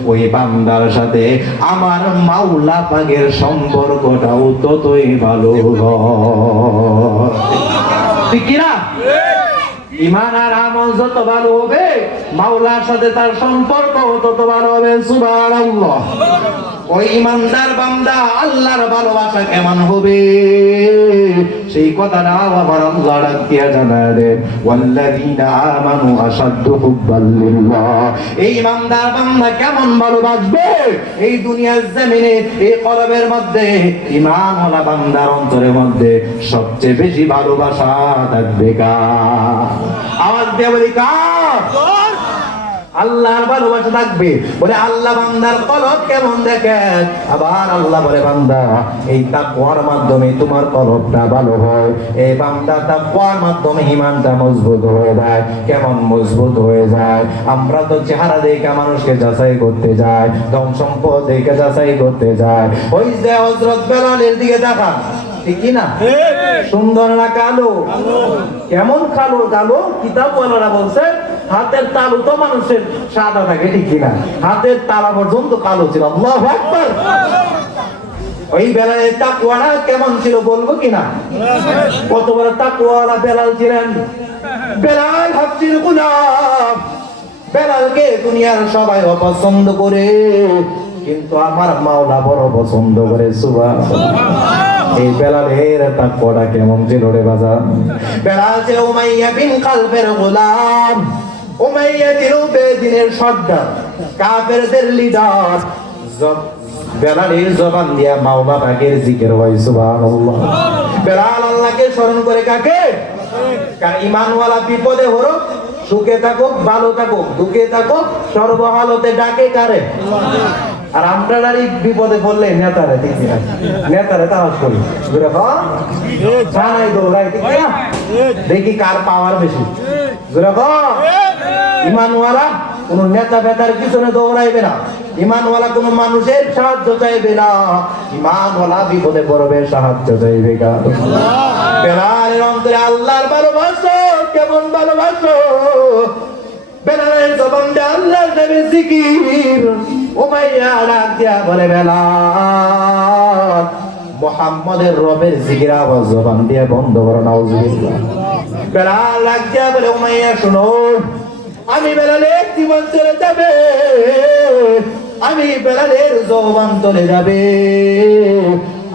ওই বান্দার সাথে আমার মাওলা পাকের সম্পর্কটাও ততই ভালো। ঠিক কিনা? ঈমান আর আমল যত ভালো হবে, মাওলার সাথে তার সম্পর্ক তত ভালো হবে। সুবহানাল্লাহ। ওই ঈমানদার বান্দা আল্লাহর ভালোবাসা কেমন হবে সেই কথাটা আবার আল্লাহ ডাক দিয়া জানায় দেন, ওয়াল্লাযীনা আমানু আশাদ্দু হুব্বাল লিল্লাহ। এই ঈমানদার বান্দা কেমন ভালোবাসবে এই দুনিয়ার জমিনে, এই কলবের মধ্যে ঈমানওয়ালা বান্দার অন্তরের মধ্যে সবচেয়ে বেশি ভালোবাসা থাকবে কার? আওয়াজ দিয়ে বলি কার? আল্লাহর ভালোবাসা থাকবে। বলে আল্লাহ বান্দার কলব কেমন দেখেন, আবার আল্লাহ বলে, বান্দা এই তাকওয়ার মাধ্যমে তোমার কলবটা ভালো হয়, এই বান্দা তাকওয়ার মাধ্যমে ঈমানটা মজবুত হয়ে যায়। কেমন মজবুত হয়ে যায়? আমরা তো চেহারা দেখে মানুষকে যাচাই করতে যাই, ধন সম্পদ দেখে যাচাই করতে যাই। ওই যে হযরত বেলালের দিকে তাকান, ঠিক কি না? সুন্দর না কালো? কেমন কালো? কালো কিতাবওয়ালারা বলছে হাতের তালু তো মানুষের সাদা থাকে, ঠিক কিনা? হাতের তালা পর্যন্ত কালো ছিল। আল্লাহু আকবার। ওই বেলালের তাকওয়াটা কেমন ছিল বলবো কিনা? কত বড় তাকওয়ালা বেলাল ছিলেন। বেলাল হাফসির গোলাম, বেলালকে দুনিয়ার সবাই অপছন্দ করে, কিন্তু আমার মাওলা বড় পছন্দ করে। সুবহানাল্লাহ। এই বেলালের তাকওয়াটা কেমন ছিল রে বাজার? বেলাল ছিল উমাইয়া বিন খালফের গোলাম। উমাইয়া ছিল বেদিনের সর্দার, কাফেরদের লিডার। বেলালের জবান দিয়া মাওলা পাকের জিকির হয়। সুবহানাল্লাহ। বেলাল আল্লাহকে স্মরণ করে কাকে? কারণ ঈমানওয়ালা বিপদে হলো, সুখে থাকুক ভালো থাকুক দুঃখে থাকুক সর্বহালতে ডাকে কারে? আর আমরা নারী বিপদে পড়লে নেতারে, ঠিক না? নেতারে তারাজ করি, জানাই দৌড়াই, ঠিক না? দেখি কার পাওয়ার বেশি। ঈমানওয়ালা কোন নেতা ফেতার পিছনে দৌড়াইবে না, ঈমানওয়ালা কোন মানুষের সাহায্য চাইবে না, ঈমানওয়ালা বিপদে পড়বে সাহায্য চাইবে কার? বেলালের অন্তরে আল্লাহর ভালোবাসা কেমন ভালোবাসো? বেলালের জবান দিয়ে আল্লাহর নামে জিকির। উমাইয়া ডাক দিয়া বলে, বেলাল মুহাম্মাদের রবের জিকির আওয়াজ জবান দিয়ে বন্ধ করো। নাউজুবিল্লাহ। বেলাল ডাক দিয়া বলে, উমাইয়া শুনো, আমি বেলালের জীবন চলে যাবে, আমি বেলালের জবান চলে যাবে,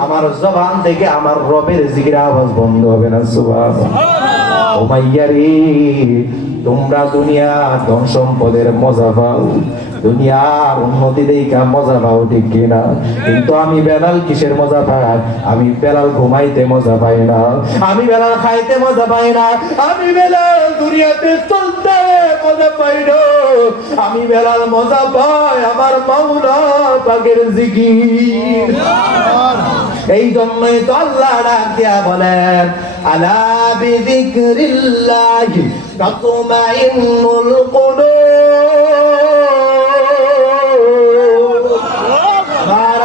আমার জবান থেকে আমার রবের জিকির আওয়াজ বন্ধ হবে না। সুবহানাল্লাহ। উমাইয়া রে, তোমরা দুনিয়া ধন সম্পদের মজা পাও, দুনিয়ার উন্নতি দেখে মজা পাও ঠিক কিনা, কিন্তু আমি বেলাল কিসের মজা পাই? আমি বেলাল ঘুমাইতে মজা পাই না, আমি বেলাল খাইতে মজা পাই না, আমি বেলাল দুনিয়াতে চলতে মজা পাই না, আমি বেলাল মজা পাই আমার মাওলা পাকের জিকির। এই জন্যই তো আল্লাহ ডাক দিয়া বলেন, আলা বিযিকরিল্লাহি তাতমাইন্নুল কুলুব।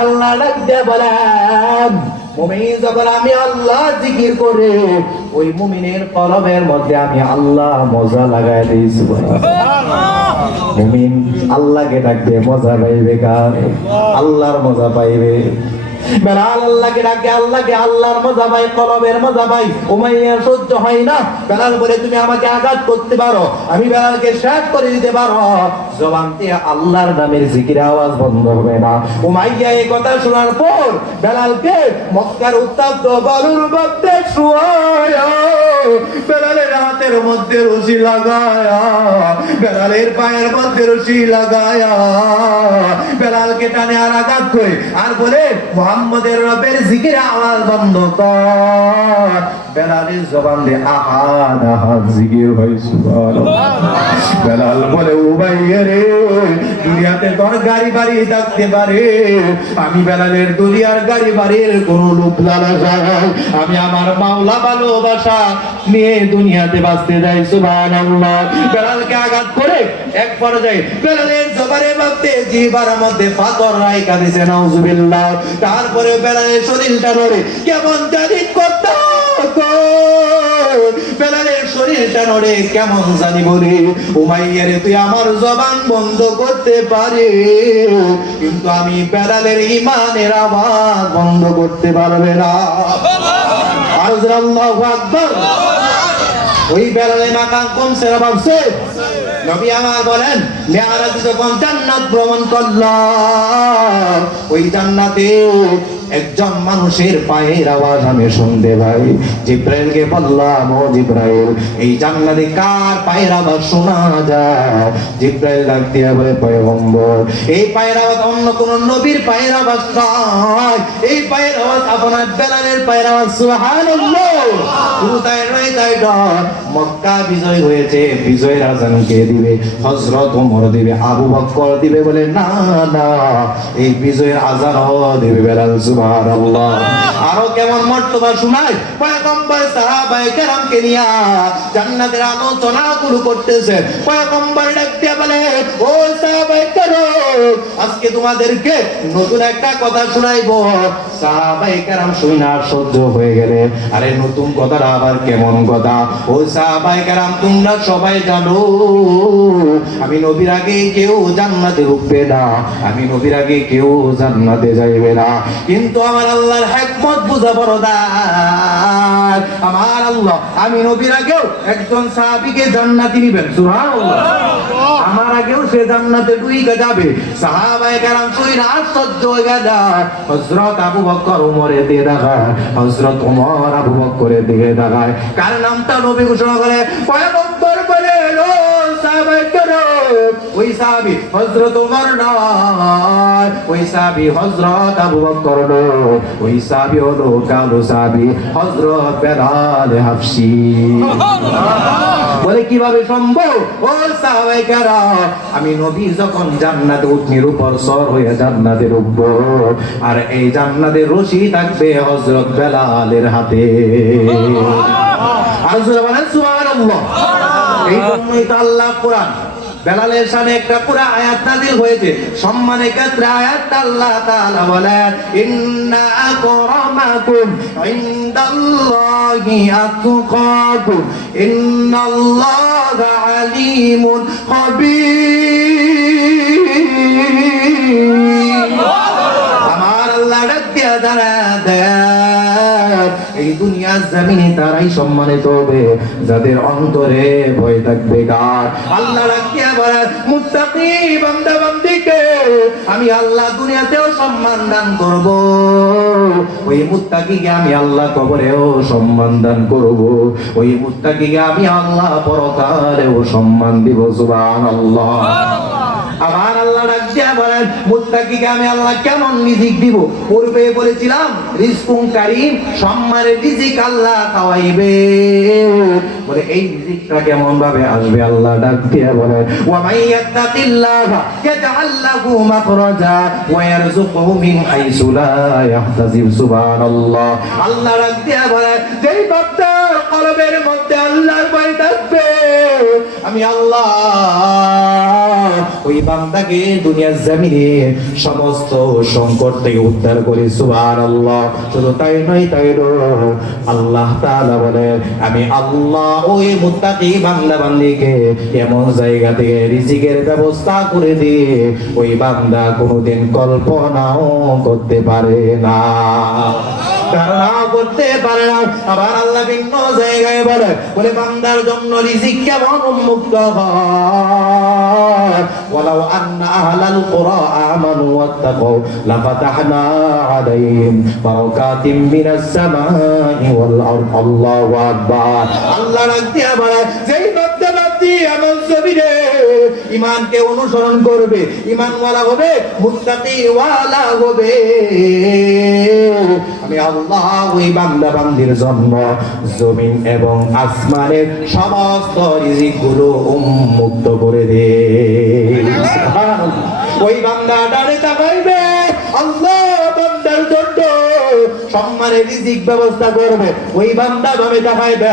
আল্লাহ ডাক দিয়া বলেন, মুমিন যখন আমি আল্লাহ জিকির করে, ওই মুমিনের কলবের মধ্যে আমি আল্লাহ মজা লাগাই দিই। সুবহানাল্লাহ। মুমিন আল্লাহকে ডাকবে, মজা পাইবে কার? আল্লাহর মজা পাইবে। বেলাল আল্লাহকে ডাকে, আল্লাহকে আল্লাহর মজা পাই, কলবের মজা পাই। উমাইয়ার সহ্য হয় না। বেলাল বলে, তুমি আমাকে আঘাত করতে পারো, আমি বেলালকে শেষ করে দিতে পারো, জবান থেকে আল্লাহর নামের জিকির আওয়াজ বন্ধ হবে না। উমাইয়া এই কথা শোনার পর বেলালকে মক্কার উত্তপ্ত বালুর মধ্যে শুয়ায়া, বেলালের হাতের মধ্যে রশি লাগায়া, বেলালের পায়ের মধ্যে রশি লাগায়া, বেলালকে টানে আর আঘাত করে আর বলে, মুহাম্মদের রবের জিকির আওয়াজ বন্ধ কর। বেলালের জবান দিয়ে আহাদ আহাদ জিকির হয়। সুবহানাল্লাহ। বেলাল বলে, উমাইয়া রে, দুনিয়াতে তোর গাড়ি বাড়ি থাকতে পারে, আমি বেলালের দুনিয়ার গাড়ি বাড়ির কোন লোক লালসা, আমি আমার মাওলা ভালোবাসা নিয়ে দুনিয়াতে বাঁচতে যাই। সুবহানাল্লাহ। বেলালকে আঘাত করে এক পর্যায়ে বেলালের জবানের মধ্যে জিহ্বার মধ্যে পাথর রাইখা দিয়েছে, নাউজুবিল্লাহ। তারপরে বেলালের শরীরটা নড়ে, কেমন জানি করতে, বেলালের শরীরটা নড়ে কেমন জানি বলে, উমাইয়া রে, তুই আমার জবান বন্ধ করতে পারে, কিন্তু আমি বেলালের ঈমানের আওয়াজ বন্ধ করতে পারবে না। আল্লাহু আকবার। ওই বেলালে মাকাম কমছে না ভাবছে? নবী আমার বলেন, মেরাজে যখন জান্নাত ভ্রমণ করলাম, ওই জান্নাতে একজন মানুষের পায়ের আওয়াজ আমি শুনতে পাই। জিব্রাইলকে বললাম, ও জিব্রাইল, এই জান্নাতে কার পায়ের আওয়াজ শোনা যায়? জিব্রাইল ডাক দিয়া বলে, পয়গম্বর, এই পায়ের আওয়াজ অন্য কোন নবীর পায়ের আওয়াজ নয়, এই পায়ের আওয়াজ আপনার বেলালের পায়ের আওয়াজ। সুবহানাল্লাহ। শুধু তাই নয়, তাই নয়, মক্কা বিজয় হয়েছে, বিজয়ের আজান কে দিবে? হযরত ওমর দিবে, আবু বকর দিবে। বলে, না না, এই বিজয়ের আজানও দিবে বেলাল। সুবহানাল্লাহ। আরো কেমন মর্তবা শোনায়, পয়গম্বর সাহাবায়ে কেরামকে নিয়া জান্নাতের আলোচনা শুরু করতেছে। পয়গম্বর ডাক দিয়া বলে, ও সাহাবায়ে কেরাম, আজকে তোমাদেরকে নতুন একটা কথা শোনাইবো। সাহাবায়ে কেরাম শুনা সহ্য হয়ে গেলে, আরে নতুন কথাটা আবার কেমন কথা? ও সাহাবায়ে কেরাম, তোমরা সবাই জানো আমি নবীর আগে কেউ জান্নাতে ঢুকবে না, আমি নবীর আগে কেউ জান্নাতে যাইবে না, কিন্তু আমার আল্লাহর হিকমত বুঝা বড় দার। আমার আল্লাহ আমি নবীর আগেও একজন সাহাবীকে জান্নাতে নিবেন। সুবহানাল্লাহ। আমার আগেও সে জান্নাতে ঢুইকা যাবে। সাহাবায়ে কেরাম শুইনা আশ্চর্য হয়ে গেল। হযরত আবু বকর ওমরের দিকে তাকায়, হযরত ওমর আবু বকরের দিকে তাকায়। কার নামটা নবী ঘোষণা করে? পয়গম্বর বলে, ও সাহাবায়ে কেরাম, ওই সাহাবী হযরত ওমর নয়, ওই সাহাবী হযরত আবু বকর নয়, ওই সাহাবী হলো কালো সাহাবী হযরত বেলাল হাবশী। বলে, কিভাবে সম্ভব? ও সাহাবায়ে কেরাম, আমি নবী যখন জান্নাতে উঠনির উপর সর হয়ে জান্নাতে উঠব, আর এই জান্নাতের রশি থাকবে হযরত বেলালের হাতে। আর বলেন সুবহানাল্লাহ। এই জন্যই তো আল্লাহ কোরআন বেলালের শানে একটা পুরা আয়াত নাযিল হয়েছে। সম্মানের ক্ষেত্রে আয়াত আল্লাহ তাআলা বলেন, ইন্না আকরামাকুম ইনদাল্লাহি আতকাকুম ইন্নাল্লাহা আলিমুন খাবীর। আমার আল্লাহ ডাক দিয়া জানায়, এই দুনিয়ার জমিনে তারাই সম্মানিত হবে যাদের অন্তরে ভয় থাকবে। কার? আল্লাহ ডাক দিয়া বলে, মুত্তাকি বান্দা বান্দিকে আমি আল্লাহ দুনিয়াতেও সম্মান দান করব, ওই মুত্তাকিকে আমি আল্লাহ কবরেও সম্মান দান করব, ওই মুত্তাকিকে আমি আল্লাহ পরকালেও সম্মান দিব। সুবহানাল্লাহ। আবার আল্লাহ ডাক দিয়া বলেন মুত্তাকিকে আমি আল্লাহ কেমন রিজিক দিব। পূর্বে বলেছিলাম রিজকুম কারীম, সম্মানের রিজিক আল্লাহ খাওয়াইবে। বলে এই রিজিকটা কেমন ভাবে আসবে? আল্লাহ ডাক দিয়া বলেন ওয়া মাইয়াত্তাকিল্লাহা ইয়াজআল লাহু মাখরাজা ওয়া ইয়ারযুকহু মিন হাইসু লা ইয়াহতাসিব। সুবহানাল্লাহ। আল্লাহ ডাক দিয়া বলেন যেই বান্দার কলবের মধ্যে আল্লাহর ভয় থাকবে, আমি আল্লাহ ওই বান্দাকে দুনিয়ার জমিনে সমস্ত সংকট থেকে উদ্ধার করি। সুবহানাল্লাহ। শুধু তাই নয়, আল্লাহ তাআলা বলেন আমি আল্লাহ ওই মুত্তাকি বান্দা বান্দিকে এমন জায়গা থেকে রিজিকের ব্যবস্থা করে দিয়ে ওই বান্দা কোনোদিন কল্পনাও করতে পারে না, ধারণা করতে পারে না। আবার আল্লাহ ভিন্ন জায়গায় বলে বান্দার জন্য রিজিক কেমন উন্মুক্ত হয়। ওয়ালাউ আন্না আহলাল কুরা আমানু ওয়াত্তাকাউ লাফাতাহনা আলাইহিম বারাকাতিম মিনাস সামাই ওয়াল আরদ। আল্লাহু আকবার। আল্লাহ রাখতে বলে যেই বান্দা বান্দি আমার জমিনে ঈমানকে অনুসরণ করবে, ঈমানওয়ালা হবে, মুত্তাকি ওয়ালা হবে, আমি আল্লাহ ওই বান্দা বান্দির জন্য জমিন এবং আসমানের সমস্ত রিজিকগুলো উন্মুক্ত করে দে। ওই বান্দা ডানে তাকাইবে, আল্লাহ বান্দার জন্য সম্মানের রিজিক ব্যবস্থা করবে। ওই বান্দা বামে তাকাইবে,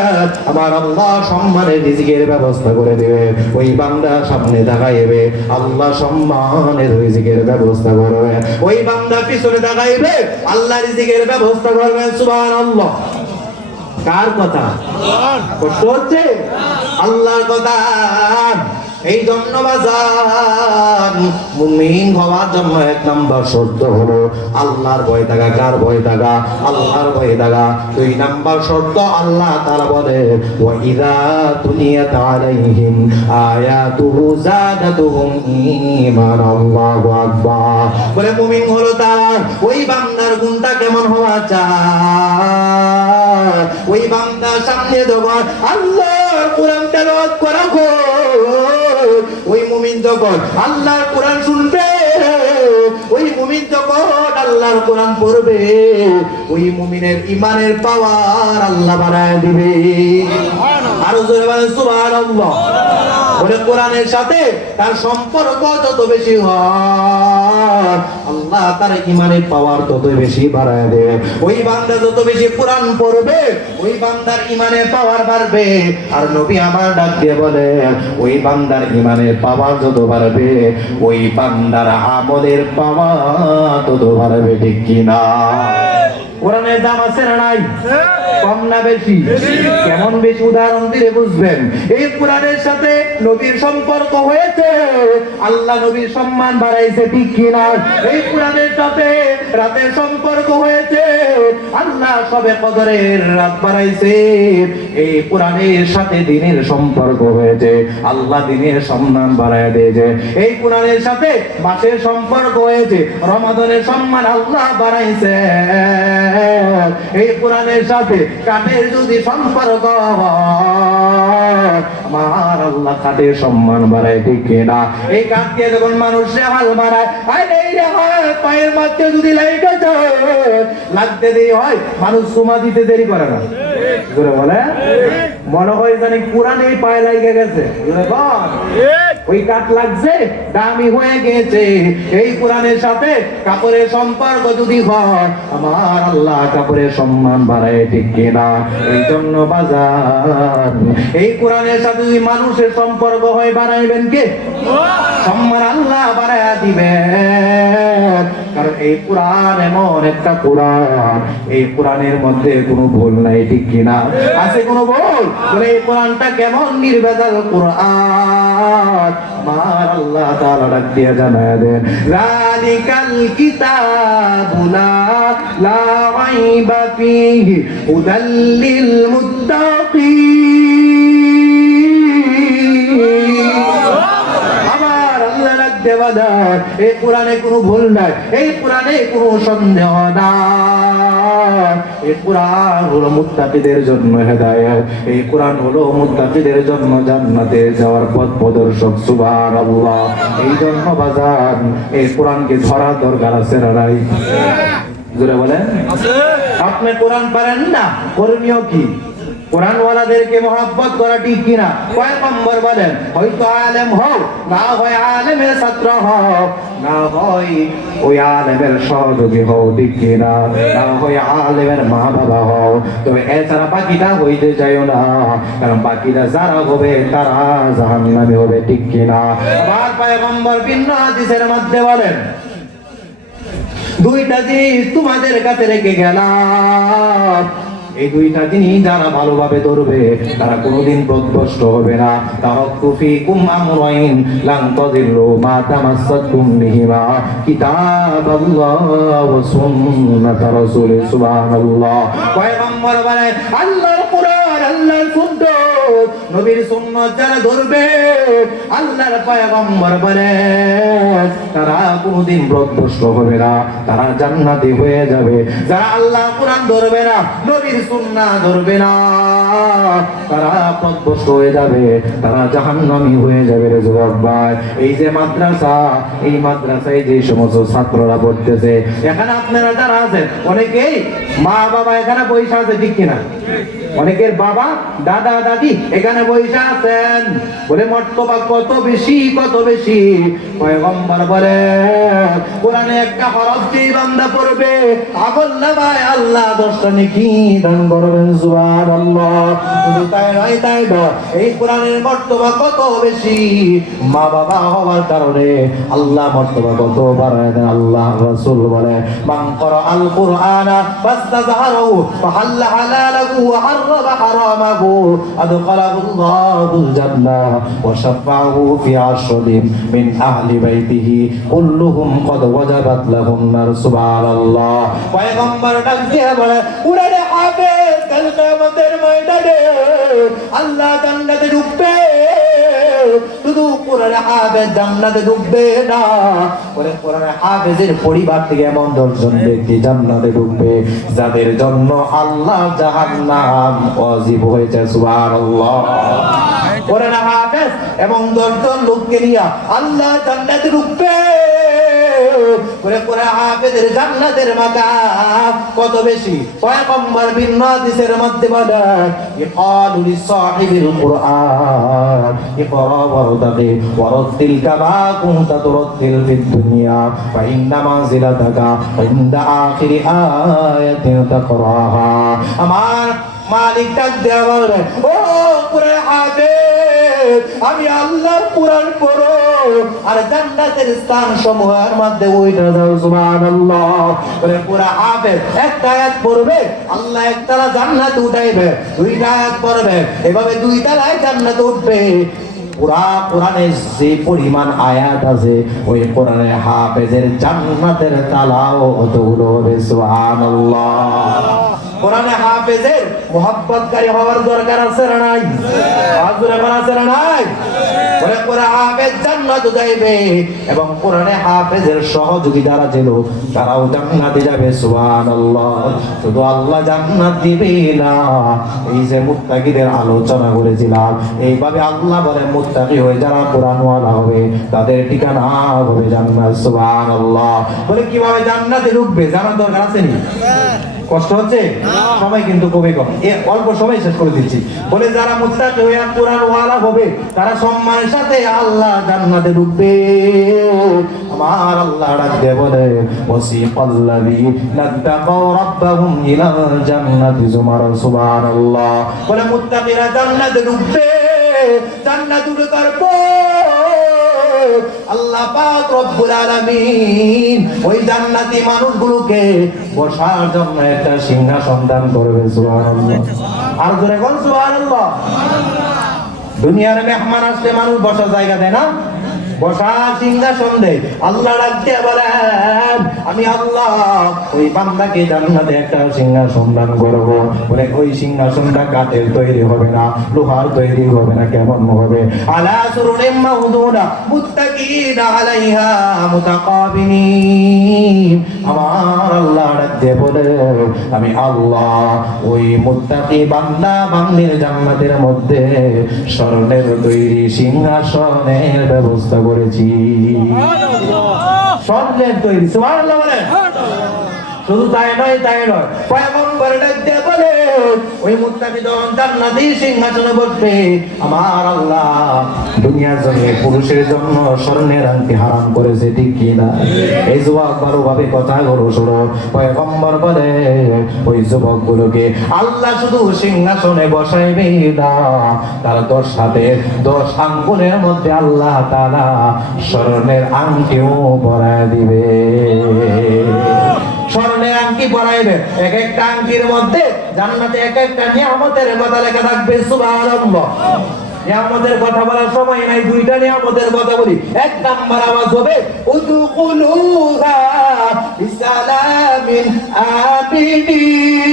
আমার আল্লাহ সম্মানের রিজিকের ব্যবস্থা করে দিবে। ওই বান্দা সামনে তাকাইবে, আল্লাহ সম্মানের রিজিকের ব্যবস্থা করবে। ওই বান্দা পিছনে তাকাইবে, আল্লাহ রিজিকের ব্যবস্থা করবেন। সুবহানাল্লাহ। কার কথা? কষ্ট হচ্ছে? আল্লাহর কথা। এই জন্য বাজান মুমিন হওয়ার জন্য এক নাম্বার শর্ত হলো আল্লাহর ভয় থাকা। কার ভয় থাকা? আল্লাহর ভয় থাকা। দুই নাম্বার শর্ত আল্লাহ তাআলা বলে ওয়া ইযা তুলিয়াত আলাইহিম আয়াতুহু যাদাতুহুম ঈমানান। আল্লাহু আকবার। বলে মুমিন হলো তারা, ওই বান্দার গুণটা কেমন হওয়া চায়? ওই বান্দার সামনে যখন আল্লাহর কোরআন তেলাওয়াত করা হয়, ওই মুমিন যখন আল্লাহর কোরআন শুনবে, ওই মুমিন যখন আল্লাহর কোরআন পড়বে, ওই মুমিনের ঈমানের পাওয়ার আল্লাহ বাড়ায় দিবে। আরো জোরে বলেন সুবহানাল্লাহ। বলে কোরআনের সাথে তার সম্পর্ক যত বেশি হয়, আল্লাহ তার ঈমানের পাওয়ার তত বেশি বাড়ায় দেবে। ওই বান্দা যত বেশি কোরআন পড়বে, ওই বান্দার ঈমানের পাওয়ার বাড়বে। আর নবী আমার ডাক দিয়ে বলে ওই বান্দার ঈমানের পাওয়ার যত বাড়বে, ওই বান্দার আমলের পাওয়ার তত বাড়বে। ঠিক কিনা? কোরআনের দাম আছে না নাই? কম না বেশি? কেমন বেশি? উদাহরণ দিলে বুঝবেন। এই কোরআনের সাথে নবীর সম্পর্ক হয়েছে, আল্লাহ নবীর সম্মান বাড়াইছে। ঠিক কিনা? এই কোরআনের সাথে রাতের সম্পর্ক হয়েছে, আল্লাহ সবে কদরের রাত বাড়াইছে। এই কোরআনের সাথে দিনের সম্পর্ক হয়েছে, আল্লাহ দিনের সম্মান বাড়ায় দিয়েছে। এই কোরআনের সাথে মাসের সম্পর্ক হয়েছে, রমাদানের সম্মান আল্লাহ বাড়াইছে। এই কোরআনের সাথে কাঠের যদি সম্পর্ক হয়, আমার আল্লাহ কাঠের সম্মান বাড়ায়। ঠিক কিনা? এই কাঠকে যখন মানুষ হাল বাড়ায়, পায়ের মধ্যে যদি লাইট লাগতে দেরি হয়, মানুষ সুমা দিতে দেরি করে না। বলে মনে হয় জানি কোরআনে পায়ে লাগে গেছে, ওই কাঠ লাগছে, দামি হয়ে গেছে। এই কোরআনের সাথে কাপড়ের সম্পর্ক যদি হয়, আমার আল্লাহ কাপড়ের সম্মান বাড়ায়। ঠিক কিনা? এই জন্য বাজার এই কোরআনের সাথে যদি মানুষের সম্পর্ক হয়, বাড়াইবেন কে? সম্মান আল্লাহ বাড়ায় দিবেন। কারণ এই কোরআন এমন একটা কোরআন, এই কোরআনের মধ্যে কোনো ভুল নাই। ঠিক কিনা? আছে কোনো ভুল? বলে এই কোরআনটা কেমন নির্ভেজাল কোরআন। আমার আল্লাহ তাআলা ডাক দিয়ে জানায় দেন যালিকাল কিতাবু লা রাইবা ফীহি হুদাল লিল মুত্তাকিন। আমার আল্লাহ ডাক দিয়ে বলেন এই কোরআনে কোনো ভুল নাই, এই কোরআনে কোনো সন্দেহ নাই। এই কোরআন হলো মুত্তাকিদের জন্য হেদায়েত, এই কোরআন হলো মুত্তাকিদের জন্য জান্নাতে যাওয়ার পথ প্রদর্শক। সুবহানাল্লাহ। এই জন্য বাজান এই কোরআনকে ধরা দরকার আছে না নাই? জোরে বলেন। আপনি কোরআন পারেন না, করণীয় কি? কোরআনওয়ালাদেরকে মহব্বত করা ঠিক কিনা? পয়গম্বর বলেন হয়তো আলেম হও, না হয় আলেমের ছাত্র হও, না হয় ওই আলেমের সহযোগী হও, ঠিক কিনা? না হয় আলেমের মা বাবা হও, তবে এছাড়া বাকিটা হইতে চাইও না, কারণ বাকিটা যারা হবে তারা জাহান্নামী হবে, ঠিক কিনা? আবার পয়গম্বর ভিন্ন হাদিসের মধ্যে বলেন দুইটা জিনিস তোমাদের কাছে রেখে গেলাম, এই দুইটা জিনিস যারা ভালোভাবে ধরবে তারা কোনোদিন পথভ্রষ্ট হবে না। তারাক্তু ফীকুম আমরাইন লান তাযিল্লু মা তামাসসাকতুম বিহিমা কিতাবাল্লাহ ওয়া সুন্নাত রাসূলি। সুবহানাল্লাহ। পয়গম্বর বলেন আল্লাহর কোরআন, আল্লাহর সুন্নাত, নবীর সুন্নাত যারা ধরবে, আল্লাহর পয়গম্বর বলেন তারা কোনোদিন পথভ্রষ্ট হবে না, তারা জান্নাতি হয়ে যাবে। যারা আল্লাহর কোরআন ধরবে না, নবীর সুন্নাহ ধরবে না, তারা পথভ্রষ্ট হয়ে যাবে, তারা জাহান্নামী হয়ে যাবে। রে যুবক ভাই, এই যে মাদ্রাসা, এই মাদ্রাসায় যে সমস্ত ছাত্ররা পড়তেছে, এখানে আপনারা যারা আছেন অনেকেই মা বাবা এখানে বসে আছে, ঠিক কিনা? অনেকের বাবা দাদা দাদি এখানে বসে আছেন, বলে মর্তবা কত বেশি, কত বেশি। পয়গম্বর বলে কোরআনে একটা হরফ যেই বান্দা পড়বে আমল নামায় আল্লাহ 10টা নেকি দান করবেন। সুবহানাল্লাহ। শুধু তাই নয়, তাই নয়, এই কোরআনের মর্তবা কত বেশি, মা বাবা হওয়ার কারণে আল্লাহ মর্তবা কত বাড়ায় দেন। আল্লাহ রাসূল বলে মান ক্বারা আল কুরআনা ফাস্তাযহারু ফাহাল্লা হালালাহু ওয়া হাররামা হারামাহু আদখালাহুল্লাহুল জান্নাহ ওয়া শাফাআহু ফি আশরিন মিন আহলি বাইতিহি কুল্লুহুম ক্বাদ ওয়াজাবাত লাহুম নার। সুবহানাল্লাহ। পয়গম্বর ডাক দিয়ে বলে কুরআনে হাফেজ কাল কিয়ামতের ময়দানে আল্লাহ জান্নাতে ঢুকবে, শুধু কোরআনে হাফেজ জান্নাতে ঢুকবে না, ওরে কোরআনে হাফেজের পরিবার থেকে এমন 10 জন ব্যক্তি জান্নাতে ঢুকবে যাদের জন্য আল্লাহ জাহান্নাম ওয়াজিব হয়েছে। সুবহানাল্লাহ। কোরআনে হাফেজ এবং 10 জন লোককে নিয়ে আল্লাহ জান্নাতে ঢুকবে, ওরে কোরআনে হাফেজের জান্নাতের মাকাম কত বেশি। পয়গম্বর ভিন্ন হাদিসের মধ্যে বলেন ইকালু লিসাহিবিল কুরআন ইকরা ওয়ারতাকি ওয়ারাতিল কামা কুনতা তুরাতিল ফিদ দুনিয়া ফা ইন্না মানজিলাতাকা ইনদা আখিরি আয়াতিন তাকরাহা। আমার মালিক ডাক দেয়া বলে ও কোরআন হাফেজ, আমি আল্লাহর কোরআন পড়ো আর জান্নাতের স্থান সমূহের মধ্যে ওইটা দাও। সুবহানাল্লাহ। বলে কোরআন হাফেজ একটা আয়াত পড়বে আল্লাহ একতলা জান্নাতে উঠাইবে, দুইটা আয়াত পড়বে এভাবে দুই তলায় জান্নাতে উঠবে। পুরা কোরআনে যে পরিমাণ আয়াত আছে ওই কোরআনে হাফেজের জান্নাতের তালাও দৌড় হবে। সুবহানাল্লাহ। কোরআনে হাফেজের মুহাব্বতকারী হওয়ার দরকার আছে না নাই? হাজুরে বলা আছে না নাই? বলে কোরআন হাফেজ জান্নাতে যাইবে এবং কোরআনে হাফেজের সহযোগী যারা ছিল তারাও জান্নাতে যাবে। সুবহানাল্লাহ। শুধু আল্লাহ জান্নাত দিবে না, এই যে মুত্তাকিদের আলোচনা করেছিলাম, এইভাবে আল্লাহ বলে মুত্তাকি হয়ে যারা কোরআনওয়ালা হবে তাদের ঠিকানা হবে জান্নাত। সুবহানাল্লাহ। বলে কিভাবে জান্নাতে ঢুকবে জানার দরকার আছে নি? কষ্ট হচ্ছে? সময় কিন্তু খুবই কম, অল্প সময় শেষ করে দিচ্ছি। বলে যারা মুত্তাকি হয়ে কোরআনওয়ালা হবে তারা সম্মানের সাথে আল্লাহ জান্নাতে ঢুকবে। আমার আল্লাহ ডাক দিয়ে বলে ওয়াসিকাল্লাযীনা তাকাউ রাব্বাহুম ইলাল জান্নাতি যুমারা। সুবহানাল্লাহ। বলে মুত্তাকিরা জান্নাতে ঢুকবে, জান্নাতে ঢোকার পর আল্লাহ পাক রব্বুল আলামিন ওই জান্নাতি মানুষগুলোকে বসার জন্য একটা সিংহাসন দান করবে। সুবহানাল্লাহ। আর জোরে বল সুবহানাল্লাহ। দুনিয়ার মেহমান আসলে মানুষ বসার জায়গা দেয় না, বসার সিংহাসন দেয়। আল্লাহ ডাক দিয়ে বলেন আমি আল্লাহ ওই বান্দাকে জান্নাতে একটা সিংহাসন দান করব। বলে ওই সিংহাসনটা কাঠের তৈরি হবে না, লোহার তৈরি হবে না, কেমন হবে? আলা সুরুরিম মাউদুদা মুত্তাকিনা আলাইহা মুতাকাবিনিন। আমার আল্লাহ ডাকতে বলে আমি আল্লাহ ওই মুত্তাকি বান্দা বান্দির জান্নাতের মধ্যে স্বর্ণের তৈরি সিংহাসনের ব্যবস্থা করেছি। স্বর্ণের তৈরি, সুবহানাল্লাহ বলে। শুধু তাই নয় পয়গম্বর ডাকতে বলে ওই মুত্তাকি যখন জান্নাতি সিংহাসনে বসবে, আমার আল্লাহ দুনিয়ার জমিনে পুরুষের জন্য স্বর্ণের আংটি হারাম করেছে, ঠিক কি না? এই যুবক ভালোভাবে কথা গুলো শোনো। পয়গম্বর বলে ওই যুবক গুলোকে আল্লাহ শুধু সিংহাসনে বসাইবে না, তার 10 হাতে 10 আঙ্গুলের মধ্যে আল্লাহ তাআলা স্বর্ণের আংটিও পরায় দিবে। স্বর্ণের আংটি পরাইবে। এক একটা আংটির মধ্যে জান্নাতে এক একটা নিয়ামতের কথা লেখা থাকবে। সুবহানাল্লাহ। নিয়ামতের কথা বলার সময় নাই, দুইটা নিয়ামতের কথা বলি। এক নাম্বার আওয়াজ হবে উদখুলুহা বিসালামিন আমিনিন।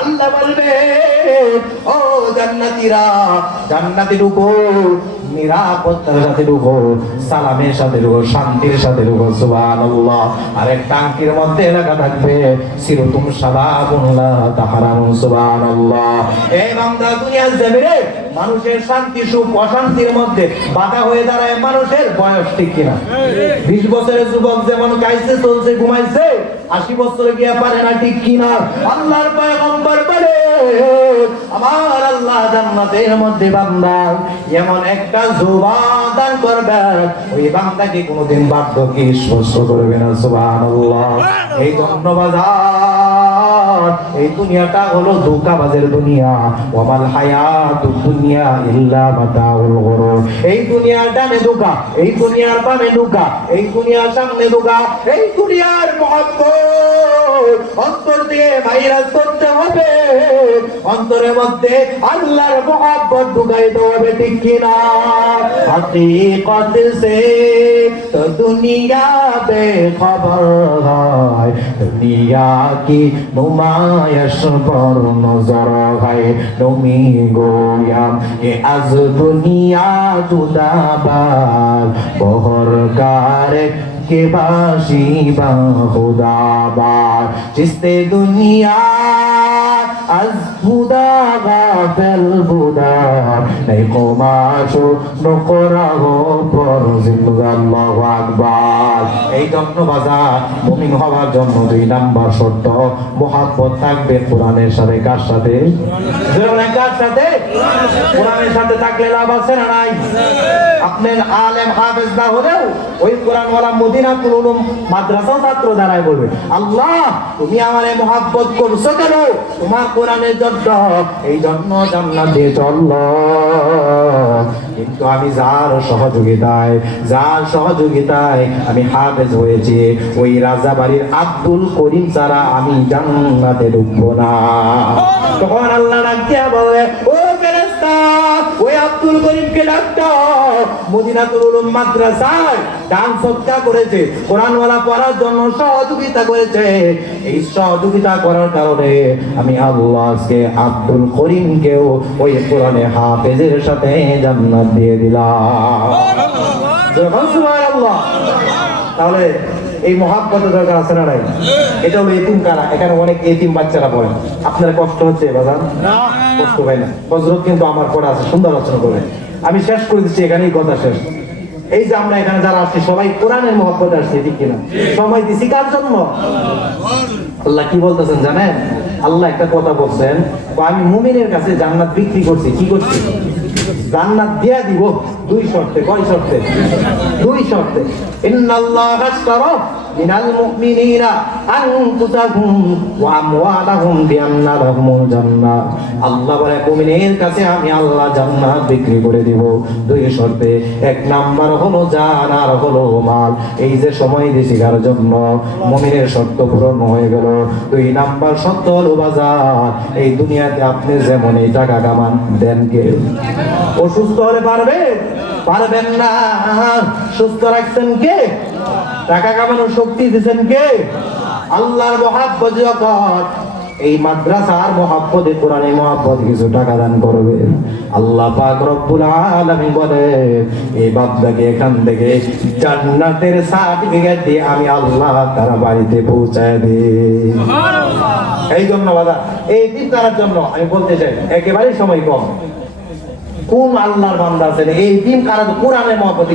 আল্লাহ বলবে ও জান্নাতীরা, জান্নাতে ঢুকো, নিরাপত্তার সাথে ঢুকো, সালামের সাথে ঢুকো, শান্তির সাথে ঢুকো। সুবহানাল্লাহ। আর এক টাঙ্কির মধ্যে লেখা থাকবে সিরতুম সালামুন লা তাহরামুন। সুবহানাল্লাহ। এই বান্দা দুনিয়ার জমিনে মানুষের শান্তি সুখ অশান্তির মধ্যে বাধা হয়ে দাঁড়ায় মানুষের বয়স, ঠিক কিনা? 20 বছরের যুবক যেমন খাইছে চলছে ঘুমাইছে, 80 বছরে গিয়ে পারে না, ঠিক কিনা? আল্লাহর পয়গম্বর বলে আমার আল্লাহ জান্নাতের মধ্যে বান্দা এমন একটা জুবান দান করবে, ওই বান্দাকে কোনোদিন বার্ধক্য স্পর্শ করবে না। সুবহানাল্লাহ। এই ধন্যবাদ। এই দুনিয়াটা হলো ধোঁকাবাজের দুনিয়া। ওয়ামাল হায়াতুদ দুনিয়া ইল্লা মাতাউল গুরুর। এই দুনিয়ার ডানে ধোঁকা, এই দুনিয়ার বামে ধোঁকা, এই দুনিয়ার সামনে ধোঁকা, এই দুনিয়ার মহব্বত অন্তর দিয়ে ভাইরাস করতে হবে, অন্তরের মধ্যে আল্লাহর মহব্বত ঢুকাইতে হবে, ঠিক কিনা? হकीकत से तो दुनिया बेखबर है, दुनिया की नुमाइश पर नजर है। नमी गोया ये आज दुनिया जुदाबाद बहरकार के बाशी बा खुदाबाद जिसते दुनिया از بودا غافل بودا نیکو ماشو نقره پر زندگی الله আকবার। এই জন্য বাজার মুমিন হওয়ার জন্য 2 নাম্বার শর্ত মুহাব্বত থাকবে কোরআনের সাথে। কার সাথে? কার সাথে? কোরআনের সাথে থাকলে লাভ আছে না নাই? আপনি আলেম হাফেজ না হলেও ওই কোরআনওয়ালা মদিনাতুল উলুম মাদ্রাসা ছাত্র দাঁড়ায় বলবে আল্লাহ তুমি আমারে মুহাব্বত করছো কেন? তোমার কোরআনের জন্য, এই জন্য জান্নাতে চললো। কিন্তু আমি যার সহযোগিতায় আমি হাফেজ হয়েছি, ওই রাজাবাড়ির আব্দুল করিম ছাড়া আমি জান্নাতে ঢুকবো না। তখন আল্লাহ ডাকিয়া বলে ও ফেরেশতা, ওই আব্দুল করিমকে ডাকতো। মদিনাতুল উলুম মাদ্রাসায় দান সদকা করেছে, কোরআনওয়ালা পড়ার জন্য সহযোগিতা করেছে। এই সহযোগিতা করার কারণে আমি আল্লাহ আজকে আব্দুল করিমকেও ওই কোরআনে হাফেজের সাথে জান্নাত দিয়ে দিলাম। সুবহানাল্লাহ। তাহলে এই মহাব্বতের দরকার আছে না নাই? এটা হলো এতিম কারা, এখানে অনেক এতিম বাচ্চারা পড়ে। আপনার কষ্ট হচ্ছে বাজার? কষ্ট হয় না। হযরত কিন্তু আমার পড়া আছে, সুন্দর আলোচনা করে। আমি শেষ করে দিচ্ছি, এখানেই কথা শেষ। এই যে আমরা এখানে যারা আসছি সবাই কোরআনের মহব্বতে আসছি, ঠিক কিনা? সময় দিছি কার জন্য? আল্লাহ কি বলতেছেন জানেন? আল্লাহ একটা কথা বলছেন, আমি মুমিনের কাছে জান্নাত বিক্রি করছি। কি করছি? জান্নাত দিয়া দিব 2 শর্তে। কয় শর্তে? 2 শর্তে। ইন্নাল্লাহা আশতারা মিনাল মুমিনিনা আনফুসাহুম ওয়া আমওয়ালাহুম বিআন্না লাহুমুল জান্নাহ। আল্লাহ বলে মুমিনের কাছে আমি আল্লাহ জান্নাত বিক্রি করে দিব 2 শর্তে। 1 নাম্বার হলো জান, আর হলো মাল। এই যে সময় দিছি কার জন্য, মুমিনের শর্ত পূরণ হয়ে গেল। 2 নাম্বার শর্ত হলো বাজার, এই দুনিয়াতে আপনি যেমন এই টাকা কামান দেন কে? অসুস্থ হলে পারবে? পারবেন না। সুস্থ রাখছেন কে? টাকা কামানোর শক্তি দিচ্ছেন কে? আল্লাহর মহাব্বত যখন এই মাদ্রাসার মহাব্বতে কোরআনের মহাব্বত কিছু টাকা দান করবে, আল্লাহ পাক রব্বুল আলামিন বলে এই বান্দাকে এখান থেকে জান্নাতের সার্টিফিকেট দিয়ে আমি আল্লাহ তার বাড়িতে পৌঁছায় দিই। এই জন্য বাবা এই দিন করার জন্য আমি বলতে চাই একেবারে সময় কম। কোন আল্লাহর বান্দা আছেন এই দিন কারা কোরআনের মহাব্বত